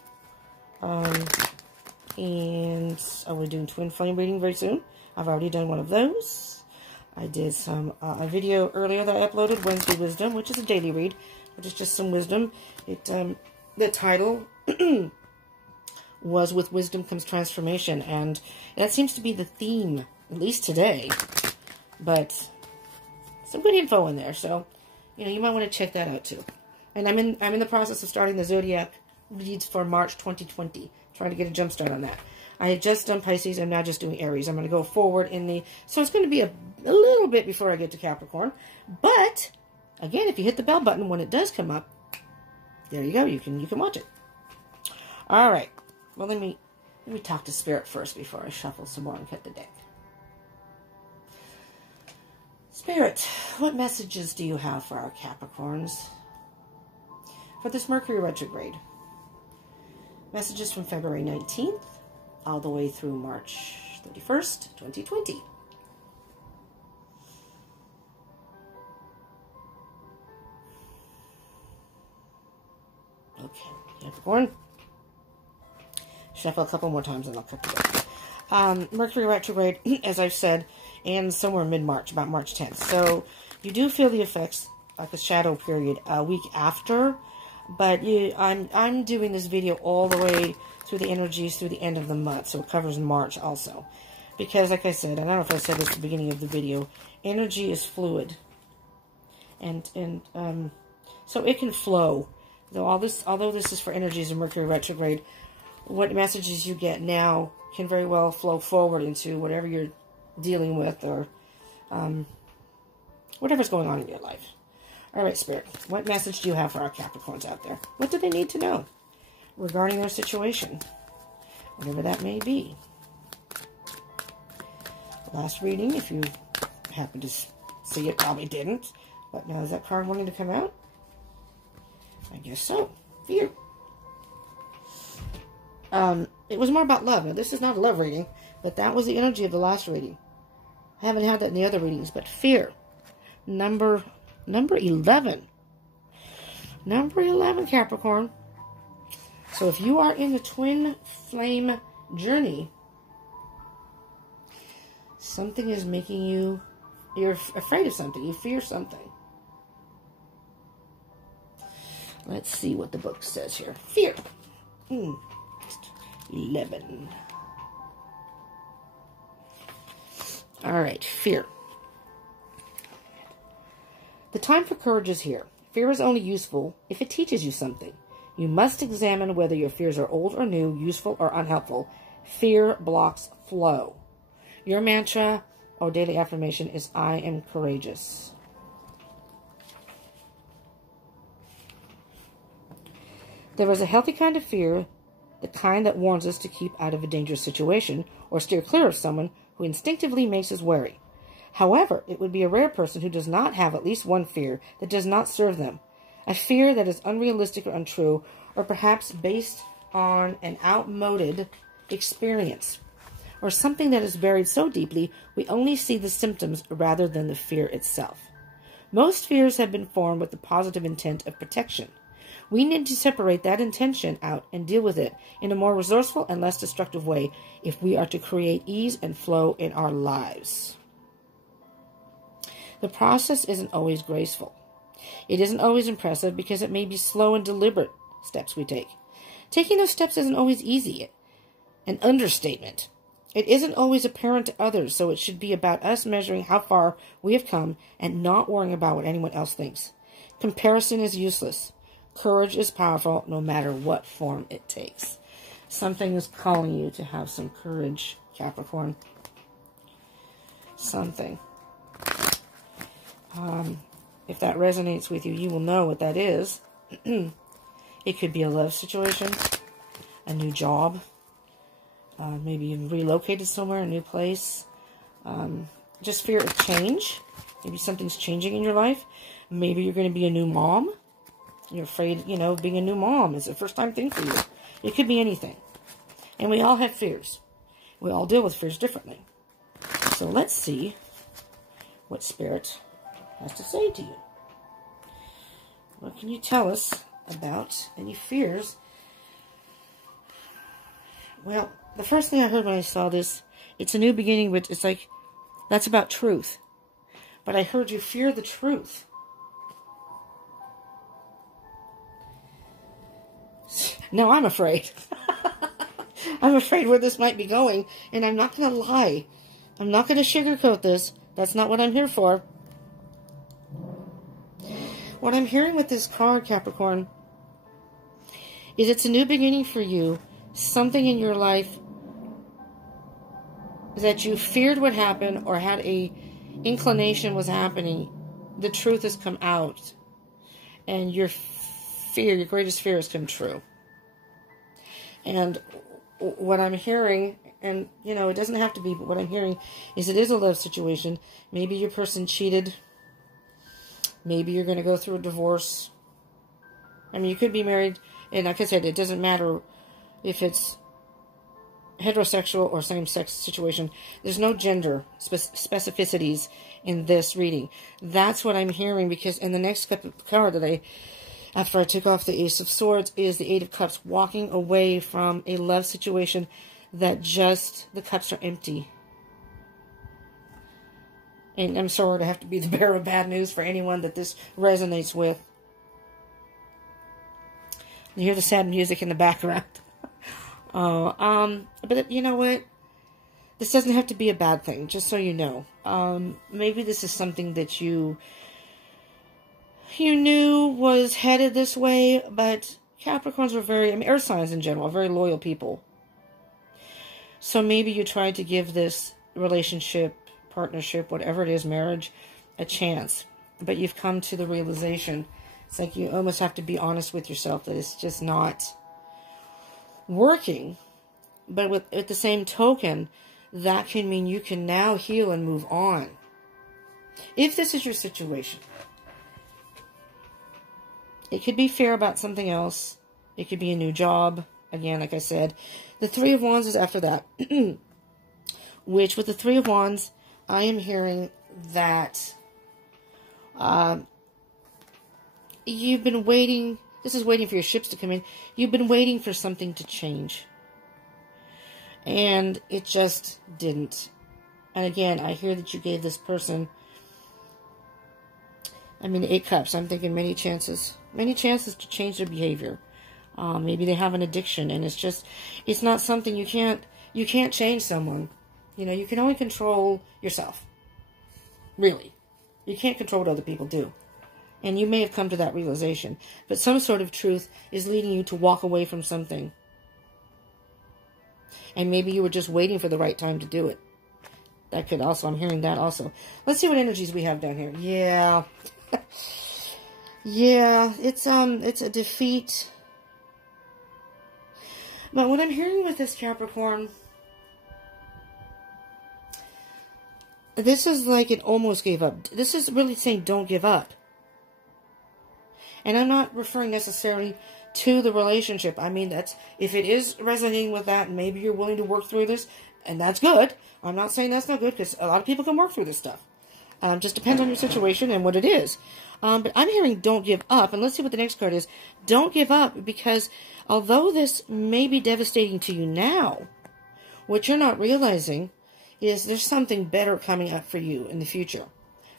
And I'll be doing twin flame reading very soon. I've already done one of those. I did a video earlier that I uploaded, Wednesday Wisdom, which is a daily read, which is just some wisdom. The title was With Wisdom Comes Transformation, and that seems to be the theme, at least today. But some good info in there, so you might want to check that out too. And I'm in the process of starting the zodiac reads for March 2020, trying to get a jump start on that. I had just done Pisces. I'm now just doing Aries. I'm going to go forward so it's going to be a little bit before I get to Capricorn. But again, if you hit the bell button when it does come up, there you go. You can watch it. All right. Well, let me talk to Spirit first before I shuffle some more and cut the deck. Spirit, what messages do you have for our Capricorns for this Mercury retrograde? Messages from February 19th all the way through March 31st, 2020. Okay, Capricorn. Shuffle a couple more times and I'll cut the deck. Mercury retrograde, as I've said, ends somewhere mid-March, about March 10th. So you do feel the effects, like a shadow period, a week after. But I'm doing this video all the way through the energies through the end of the month, so it covers March also. Because, like I said, I don't know if I said this at the beginning of the video, energy is fluid, and so it can flow. Although this is for energies of Mercury retrograde, what messages you get now can very well flow forward into whatever you're dealing with or whatever's going on in your life. All right, Spirit, what message do you have for our Capricorns out there? What do they need to know regarding their situation, whatever that may be? Last reading, if you happen to see it, probably didn't. But now is that card wanting to come out? I guess so. Fear. It was more about love. Now, this is not a love reading, but that was the energy of the last reading. I haven't had that in the other readings, but fear. Number 11. Number 11, Capricorn. So if you are in the twin flame journey, something is making you're afraid of something. You fear something. Let's see what the book says here. Fear. 11. All right, fear. The time for courage is here. Fear is only useful if it teaches you something. You must examine whether your fears are old or new, useful or unhelpful. Fear blocks flow. Your mantra or daily affirmation is, I am courageous. There is a healthy kind of fear, the kind that warns us to keep out of a dangerous situation or steer clear of someone who instinctively makes us wary. However, it would be a rare person who does not have at least one fear that does not serve them. A fear that is unrealistic or untrue, or perhaps based on an outmoded experience, or something that is buried so deeply we only see the symptoms rather than the fear itself. Most fears have been formed with the positive intent of protection. We need to separate that intention out and deal with it in a more resourceful and less destructive way if we are to create ease and flow in our lives. The process isn't always graceful. It isn't always impressive because it may be slow and deliberate steps we take. Taking those steps isn't always easy. An understatement. It isn't always apparent to others, so it should be about us measuring how far we have come and not worrying about what anyone else thinks. Comparison is useless. Courage is powerful no matter what form it takes. Something is calling you to have some courage, Capricorn. Something. If that resonates with you, you will know what that is. It could be a love situation, a new job, maybe you've relocated somewhere, a new place. Just fear of change. Maybe something's changing in your life. Maybe you're going to be a new mom. You're afraid, of being a new mom. It's a first-time thing for you. It could be anything. And we all have fears. We all deal with fears differently. So let's see what Spirit has to say to you. What can you tell us about any fears? Well, the first thing I heard when I saw this, it's a new beginning, but it's like, that's about truth. But I heard you fear the truth. Now I'm afraid. I'm afraid where this might be going, and I'm not going to lie. I'm not going to sugarcoat this. That's not what I'm here for. What I'm hearing with this card, Capricorn, is it's a new beginning for you. Something in your life that you feared would happen or had a inclination was happening. The truth has come out. And your fear, your greatest fear has come true. And what I'm hearing, and, you know, it doesn't have to be, but what I'm hearing is it is a love situation. Maybe your person cheated. Maybe you're going to go through a divorce. I mean, you could be married, and like I said, it doesn't matter if it's heterosexual or same-sex situation. There's no gender specificities in this reading. That's what I'm hearing, because in the next card that after I took off the Ace of Swords, is the Eight of Cups, walking away from a love situation that just, the cups are empty. And I'm sorry to have to be the bearer of bad news for anyone that this resonates with. You hear the sad music in the background. But you know what? This doesn't have to be a bad thing, just so you know. Maybe this is something that you knew was headed this way, but Capricorns are very, I mean, earth signs in general, are very loyal people. So maybe you tried to give this relationship, partnership, whatever it is, marriage, a chance. But you've come to the realization, it's like you almost have to be honest with yourself that it's just not working. But at the same token, that can mean you can now heal and move on. If this is your situation. It could be fear about something else. It could be a new job. Again, like I said, the Three of Wands is after that. Which, with the Three of Wands, I am hearing that you've been waiting. This is waiting for your ships to come in. You've been waiting for something to change. And it just didn't. And again, I hear that you gave this person, I mean, 8 cups. I'm thinking many chances. Many chances to change their behavior. Maybe they have an addiction, and it's not something you can't change someone. You know, you can only control yourself. Really. You can't control what other people do. And you may have come to that realization. But some sort of truth is leading you to walk away from something. And maybe you were just waiting for the right time to do it. That could also, I'm hearing that also. Let's see what energies we have down here. Yeah. Yeah, it's a defeat. But what I'm hearing with this Capricorn, this is like it almost gave up. This is really saying don't give up. And I'm not referring necessarily to the relationship. I mean, that's, if it is resonating with that, maybe you're willing to work through this, and that's good. I'm not saying that's not good, because a lot of people can work through this stuff. Just depends on your situation and what it is. But I'm hearing don't give up. And let's see what the next card is. Don't give up, because although this may be devastating to you now, what you're not realizing is there's something better coming up for you in the future.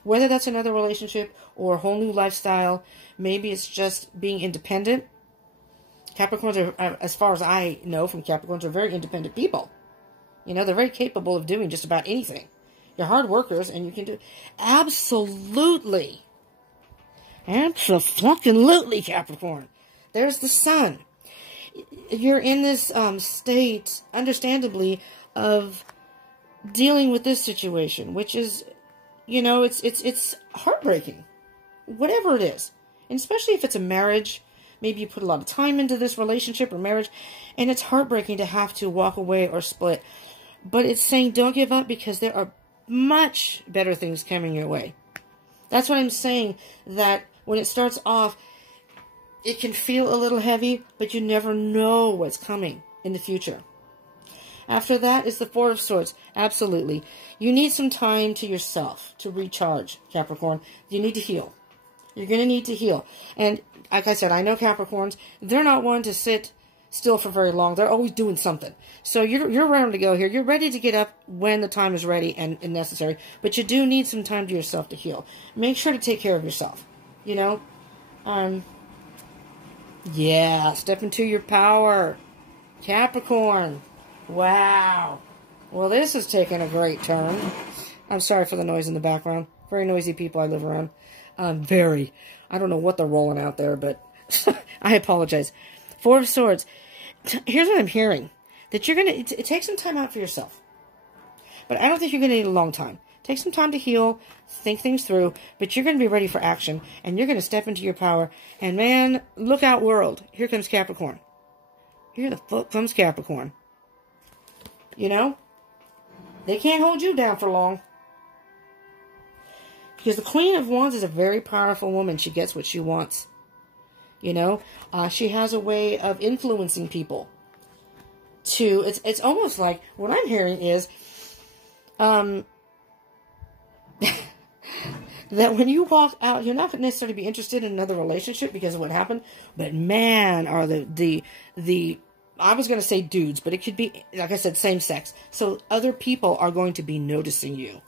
Whether that's another relationship or a whole new lifestyle, maybe it's just being independent. Capricorns are, as far as I know from Capricorns, are very independent people. You know, they're very capable of doing just about anything. You're hard workers, and you can do... Absolutely. Absolutely, Capricorn. There's the sun. You're in this state, understandably, of dealing with this situation, which is, you know, it's heartbreaking. Whatever it is. And especially if it's a marriage. Maybe you put a lot of time into this relationship or marriage, and it's heartbreaking to have to walk away or split. But it's saying don't give up, because there are much better things coming your way. That's what I'm saying, that when it starts off, it can feel a little heavy, but you never know what's coming in the future. After that is the Four of Swords. Absolutely. You need some time to yourself to recharge, Capricorn. You need to heal. You're going to need to heal. And like I said, I know Capricorns, they're not one to sit still for very long. They're always doing something. So you're ready to go here. You're ready to get up when the time is ready and necessary. But you do need some time to yourself to heal. Make sure to take care of yourself. You know? Yeah, step into your power. Capricorn. Wow. Well, this is taking a great turn. I'm sorry for the noise in the background. Very noisy people I live around. Very. I don't know what they're rolling out there, but I apologize. Four of Swords. Here's what I'm hearing. That you're going to take some time out for yourself. But I don't think you're going to need a long time. Take some time to heal, think things through, but you're going to be ready for action, and you're going to step into your power. And man, look out, world. Here comes Capricorn. Here the fuck comes Capricorn. You know? They can't hold you down for long. Because the Queen of Wands is a very powerful woman. She gets what she wants. You know? She has a way of influencing people. It's almost like, what I'm hearing is, that when you walk out, you're not going to necessarily be interested in another relationship because of what happened. But man, are the I was going to say dudes, but it could be, like I said, same sex. So other people are going to be noticing you.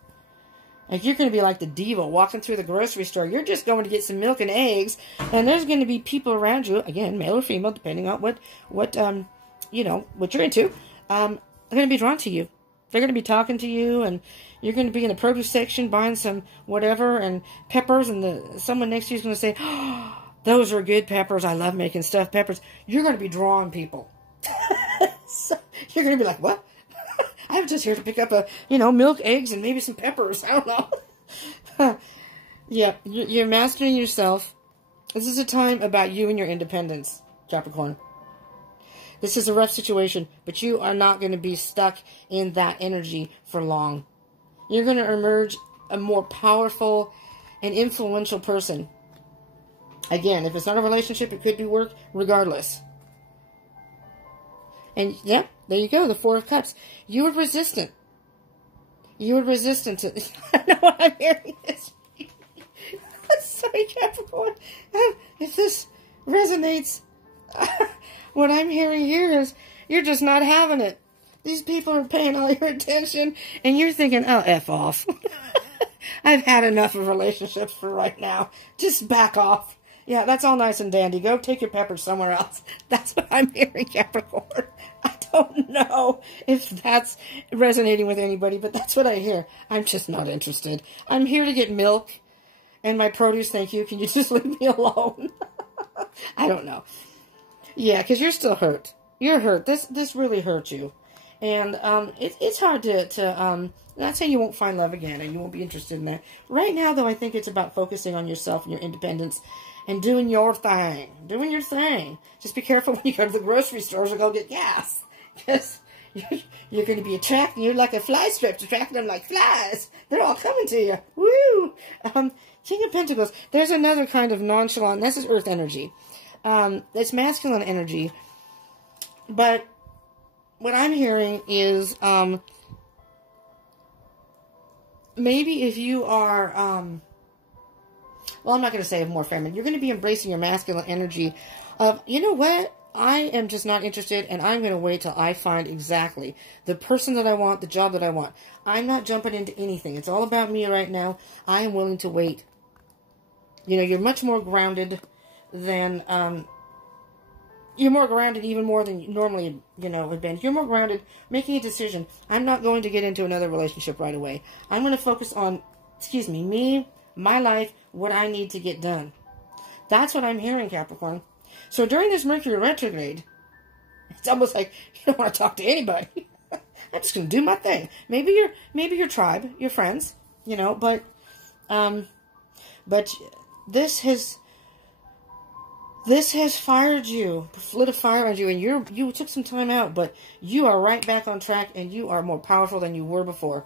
Like you're going to be like the diva walking through the grocery store. You're just going to get some milk and eggs, and there's going to be people around you, again, male or female, depending on what you know, what you're into. They're going to be drawn to you. They're going to be talking to you, and you're going to be in the produce section buying some whatever and peppers, and someone next to you is going to say, oh, those are good peppers. I love making stuffed peppers. You're going to be drawing people. So you're going to be like, what? I'm just here to pick up milk, eggs, and maybe some peppers. I don't know. Yeah, you're mastering yourself. This is a time about you and your independence, Capricorn. This is a rough situation, but you are not going to be stuck in that energy for long. You're going to emerge a more powerful and influential person. Again, if it's not a relationship, it could be work, regardless. And yeah, there you go, the Four of Cups. You were resistant. You were resistant to... I know what I'm hearing this. Sorry, Capricorn. If this resonates... What I'm hearing here is you're just not having it. These people are paying all your attention, and you're thinking, oh, F off. I've had enough of relationships for right now. Just back off. Yeah, that's all nice and dandy. Go take your peppers somewhere else. That's what I'm hearing, Capricorn. I don't know if that's resonating with anybody, but that's what I hear. I'm just not interested. I'm here to get milk and my produce, thank you. Can you just leave me alone? I don't know. Yeah, because you're still hurt. You're hurt. This really hurt you. And it's hard to not saying you won't find love again and you won't be interested in that. Right now, though, I think it's about focusing on yourself and your independence and doing your thing. Doing your thing. Just be careful when you go to the grocery stores or go get gas. Because you're going to be attracting, you're like a fly strip, attracting them like flies. They're all coming to you. Woo! King of Pentacles. There's another kind of nonchalant, this is earth energy. It's masculine energy. But what I'm hearing is, maybe if you are, well, I'm not going to say more feminine. You're going to be embracing your masculine energy of, you know what? I am just not interested, and I'm going to wait till I find exactly the person that I want, the job that I want. I'm not jumping into anything. It's all about me right now. I am willing to wait. You know, you're much more grounded than, you're more grounded even more than you normally, have been. You're more grounded, making a decision. I'm not going to get into another relationship right away. I'm going to focus on, me, my life, what I need to get done. That's what I'm hearing, Capricorn. So during this Mercury retrograde, it's almost like you don't want to talk to anybody. I'm just going to do my thing. Maybe your tribe, your friends, but this has fired you, lit a fire on you, and you took some time out, but you are right back on track, and you are more powerful than you were before.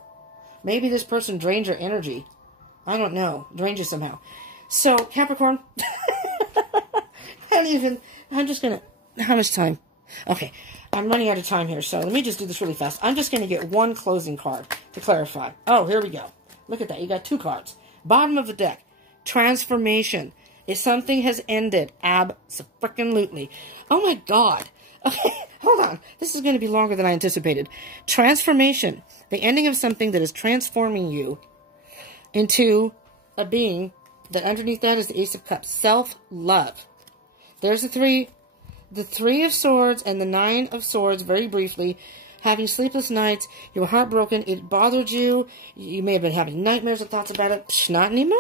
Maybe this person drained your energy. I don't know. Drained you somehow. So, Capricorn, I'm just going to, how much time? Okay, I'm running out of time here, so let me just do this really fast. I'm just going to get one closing card to clarify. Oh, here we go. Look at that. You got 2 cards. Bottom of the deck. Transformation. If something has ended, abso-freaking-lutely. Oh my God. Okay, hold on. This is going to be longer than I anticipated. Transformation. The ending of something that is transforming you into a being that underneath that is the Ace of Cups. Self-love. There's the 3 of Swords and the 9 of Swords, very briefly. Having sleepless nights, you were heartbroken, it bothered you, you may have been having nightmares and thoughts about it. Psh, not anymore.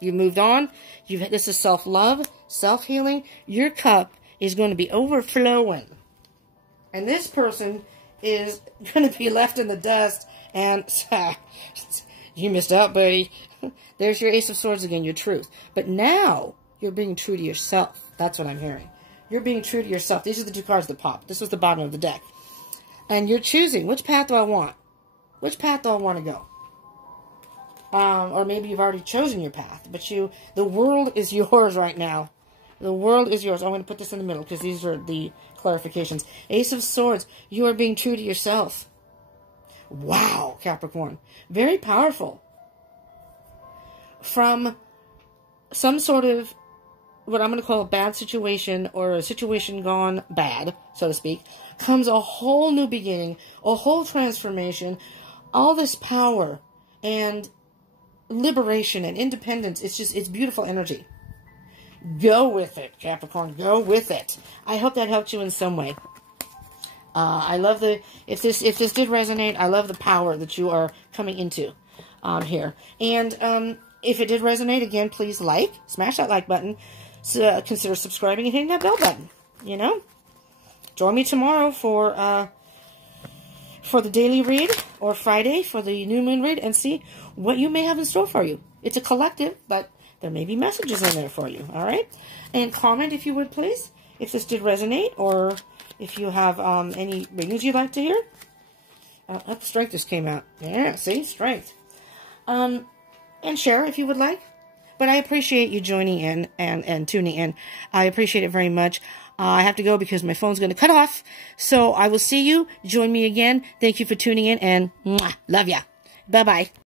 You moved on. This is self-love, self-healing. Your cup is going to be overflowing. And this person is going to be left in the dust. And you missed out, buddy. There's your Ace of Swords again, your truth. But now, you're being true to yourself. That's what I'm hearing. You're being true to yourself. These are the 2 cards that pop. This was the bottom of the deck. And you're choosing, which path do I want? Which path do I want to go? Or maybe you've already chosen your path, but the world is yours right now. The world is yours. I'm going to put this in the middle because these are the clarifications. Ace of Swords, you are being true to yourself. Wow, Capricorn. Very powerful. From some sort of, what I'm going to call a bad situation, or a situation gone bad, so to speak, comes a whole new beginning, a whole transformation, all this power, and liberation and independence. It's beautiful energy. Go with it, Capricorn. Go with it. I hope that helped you in some way. I love if this did resonate, I love the power that you are coming into here. And if it did resonate, again, please smash that like button. So, consider subscribing and hitting that bell button. You know? Join me tomorrow for the daily read, or Friday for the new moon read, and see what you may have in store for you. It's a collective, but there may be messages in there for you, all right? And comment, if you would, please, if this did resonate, or if you have any readings you'd like to hear. Strength just came out. Yeah, see? Strength. And share if you would like. But I appreciate you joining in and tuning in. I appreciate it very much. I have to go because my phone's going to cut off. So I will see you. Join me again. Thank you for tuning in, and mwah, love ya. Bye-bye.